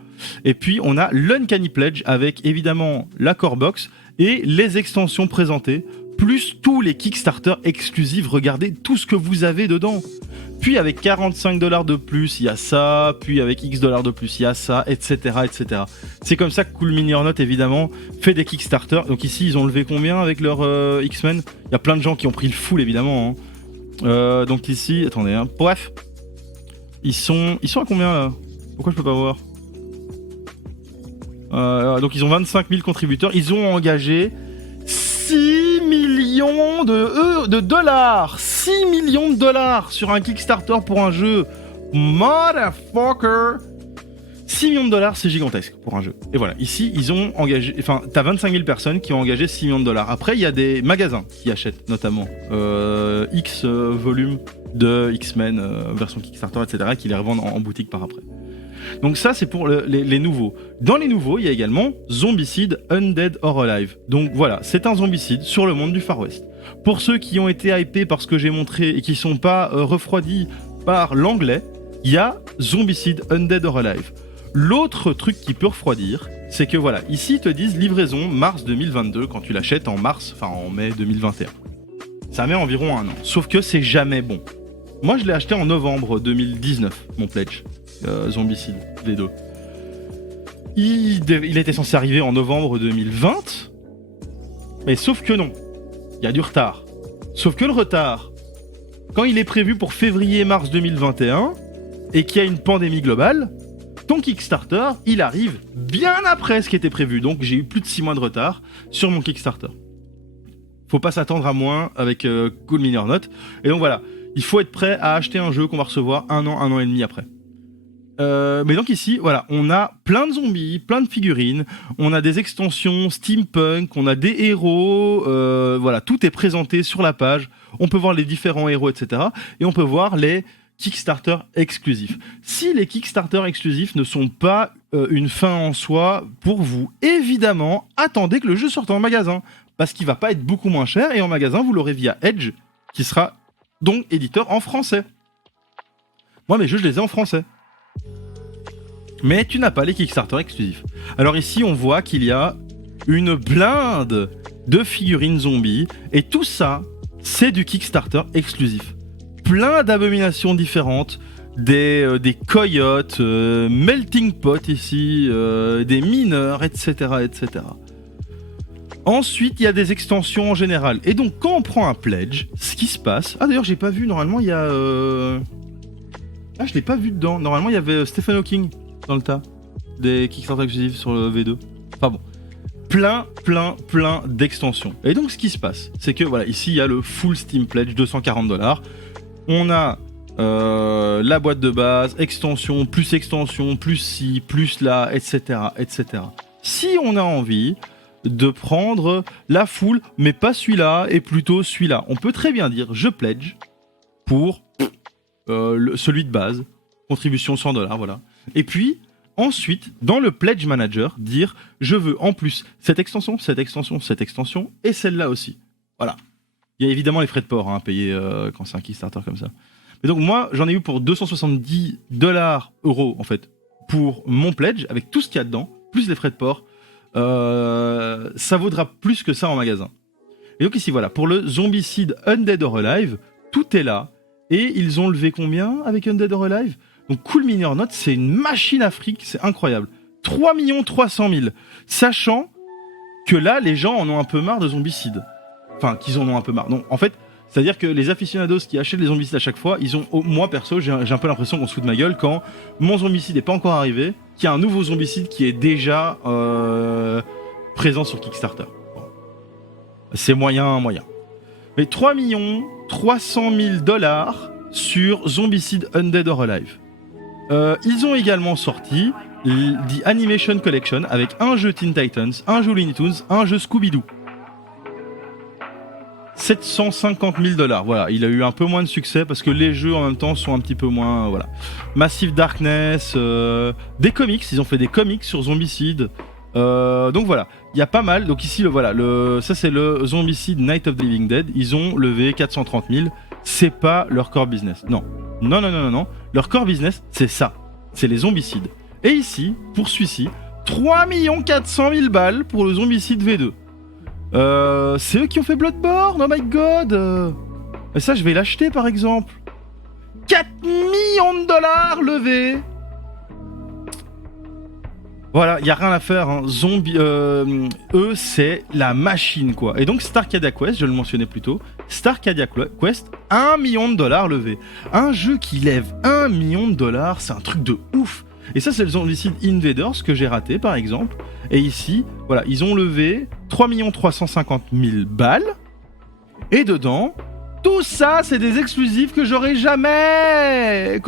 Et puis on a l'Uncanny Pledge avec évidemment la core box et les extensions présentées, plus tous les Kickstarter exclusifs. Regardez tout ce que vous avez dedans. Puis avec 45$ de plus, il y a ça. Puis avec X$ de plus, il y a ça, etc., etc. C'est comme ça que Cool Mini or Not, évidemment, fait des Kickstarter. Donc ici, ils ont levé combien avec leur X-Men? Il y a plein de gens qui ont pris le full, évidemment. Hein. Donc ici, attendez, hein. Bref. Ils sont à combien, là? Pourquoi je peux pas voir? Donc ils ont 25 000 contributeurs. Ils ont engagé 6 millions de dollars. 6 millions de dollars sur un Kickstarter pour un jeu. Motherfucker. 6 millions de dollars, c'est gigantesque pour un jeu. Et voilà, ici, ils ont engagé... Enfin, t'as 25 000 personnes qui ont engagé 6 millions de dollars. Après, il y a des magasins qui achètent, notamment, X volumes de X-Men, version Kickstarter, etc., qui les revendent en boutique par après. Donc ça, c'est pour les nouveaux. Dans les nouveaux, il y a également Zombicide Undead or Alive. Donc voilà, c'est un zombicide sur le monde du Far West. Pour ceux qui ont été hypés par ce que j'ai montré et qui sont pas refroidis par l'anglais, il y a Zombicide Undead or Alive. L'autre truc qui peut refroidir, c'est que voilà, ici ils te disent livraison mars 2022 quand tu l'achètes en mai 2021. Ça met environ un an. Sauf que c'est jamais bon. Moi je l'ai acheté en novembre 2019, mon pledge. Zombicide, les deux. Il était censé arriver en novembre 2020, mais sauf que non. Il y a du retard. Sauf que le retard, quand il est prévu pour février-mars 2021, et qu'il y a une pandémie globale, ton Kickstarter, il arrive bien après ce qui était prévu. Donc j'ai eu plus de 6 mois de retard sur mon Kickstarter. Faut pas s'attendre à moins avec Cool Mini or Not. Et donc voilà, il faut être prêt à acheter un jeu qu'on va recevoir un an et demi après. Mais donc ici, voilà, on a plein de zombies, plein de figurines, on a des extensions steampunk, on a des héros, voilà, tout est présenté sur la page. On peut voir les différents héros, etc. Et on peut voir les Kickstarter exclusifs. Si les Kickstarter exclusifs ne sont pas une fin en soi pour vous, évidemment, attendez que le jeu sorte en magasin, parce qu'il va pas être beaucoup moins cher, et en magasin, vous l'aurez via Edge, qui sera donc éditeur en français. Moi, mes jeux, je les ai en français. Mais tu n'as pas les Kickstarter exclusifs. Alors ici, on voit qu'il y a une blinde de figurines zombies, et tout ça, c'est du Kickstarter exclusif. Plein d'abominations différentes, des coyotes, melting pot ici, des mineurs, etc., etc. Ensuite, il y a des extensions en général. Et donc, quand on prend un pledge, ce qui se passe... Ah d'ailleurs, j'ai pas vu, normalement, il y a... Ah, je l'ai pas vu dedans. Normalement, il y avait Stephen Hawking dans le tas des Kickstarter exclusifs sur le V2. Enfin bon. Plein d'extensions. Et donc, ce qui se passe, c'est que, voilà, ici, il y a le full Steam Pledge, 240$. On a la boîte de base, extension, plus ci, plus là, etc., etc. Si on a envie de prendre la full, mais pas celui-là, et plutôt celui-là, on peut très bien dire je pledge pour celui de base, contribution $100, voilà. Et puis, ensuite, dans le Pledge Manager, dire je veux en plus cette extension, et celle-là aussi. Voilà. Il y a évidemment les frais de port à payer quand c'est un Kickstarter comme ça. Mais donc moi, j'en ai eu pour 270 euros en fait, pour mon pledge, avec tout ce qu'il y a dedans, plus les frais de port. Ça vaudra plus que ça en magasin. Et donc ici, voilà, pour le Zombicide Undead or Alive, tout est là. Et ils ont levé combien avec Undead or Alive? Donc Cool Mini or Not, c'est une machine à fric, c'est incroyable. 3 300 000. Sachant que là, les gens en ont un peu marre de Zombicide. Enfin, qu'ils en ont un peu marre. Non, en fait, C'est-à-dire que les aficionados qui achètent les zombicides à chaque fois, ils ont, moi perso, j'ai un peu l'impression qu'on se fout de ma gueule quand mon zombicide n'est pas encore arrivé, qu'il y a un nouveau zombicide qui est déjà présent sur Kickstarter. Bon. C'est moyen. Mais 3 300 000 $ sur Zombicide Undead or Alive. Ils ont également sorti The Animation Collection avec un jeu Teen Titans, un jeu Looney Tunes, un jeu Scooby-Doo. 750 000 $. Voilà, il a eu un peu moins de succès parce que les jeux en même temps sont un petit peu moins. Voilà. Massive Darkness, des comics, ils ont fait des comics sur Zombicide. Donc voilà, il y a pas mal. Donc ici, ça c'est le Zombicide Night of the Living Dead. Ils ont levé 430 000. C'est pas leur core business. Non. Leur core business, c'est ça. C'est les zombicides. Et ici, pour celui-ci, 3 400 000 balles pour le Zombicide V2. C'est eux qui ont fait Bloodborne, oh my god. Et ça, je vais l'acheter par exemple. 4 millions de dollars levés. Voilà, il n'y a rien à faire. Hein. Eux, c'est la machine, quoi. Et donc, Starcadia Quest, je le mentionnais plus tôt, Starcadia Quest, 1 million de dollars levés. Un jeu qui lève 1 million de dollars, c'est un truc de ouf. Et ça, c'est le Zombicide Invaders que j'ai raté, par exemple. Et ici, voilà, ils ont levé 3 350 000 balles. Et dedans, tout ça, c'est des exclusifs que j'aurai jamais.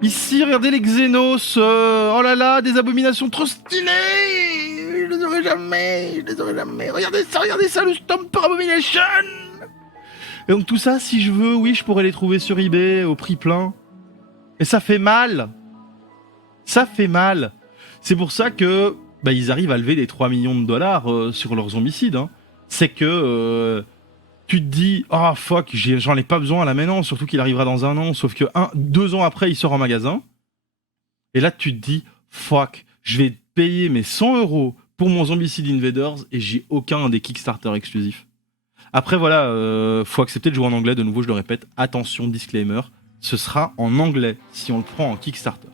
Ici, regardez les Xenos. Oh là là, des abominations trop stylées. Je les aurai jamais. Regardez ça, le Stomper Abomination. Et donc tout ça, si je veux, oui, je pourrais les trouver sur eBay au prix plein. Et ça fait mal. C'est pour ça que ils arrivent à lever des 3 millions de dollars sur leurs zombicides. Hein. C'est que tu te dis, ah fuck, j'en ai pas besoin là maintenant, surtout qu'il arrivera dans 1 an, sauf que 2 ans après, il sort en magasin. Et là, tu te dis, fuck, je vais payer mes 100 € pour mon Zombicide Invaders et j'ai aucun des Kickstarter exclusifs. Après, voilà, faut accepter de jouer en anglais. De nouveau, je le répète, attention, disclaimer, ce sera en anglais si on le prend en Kickstarter.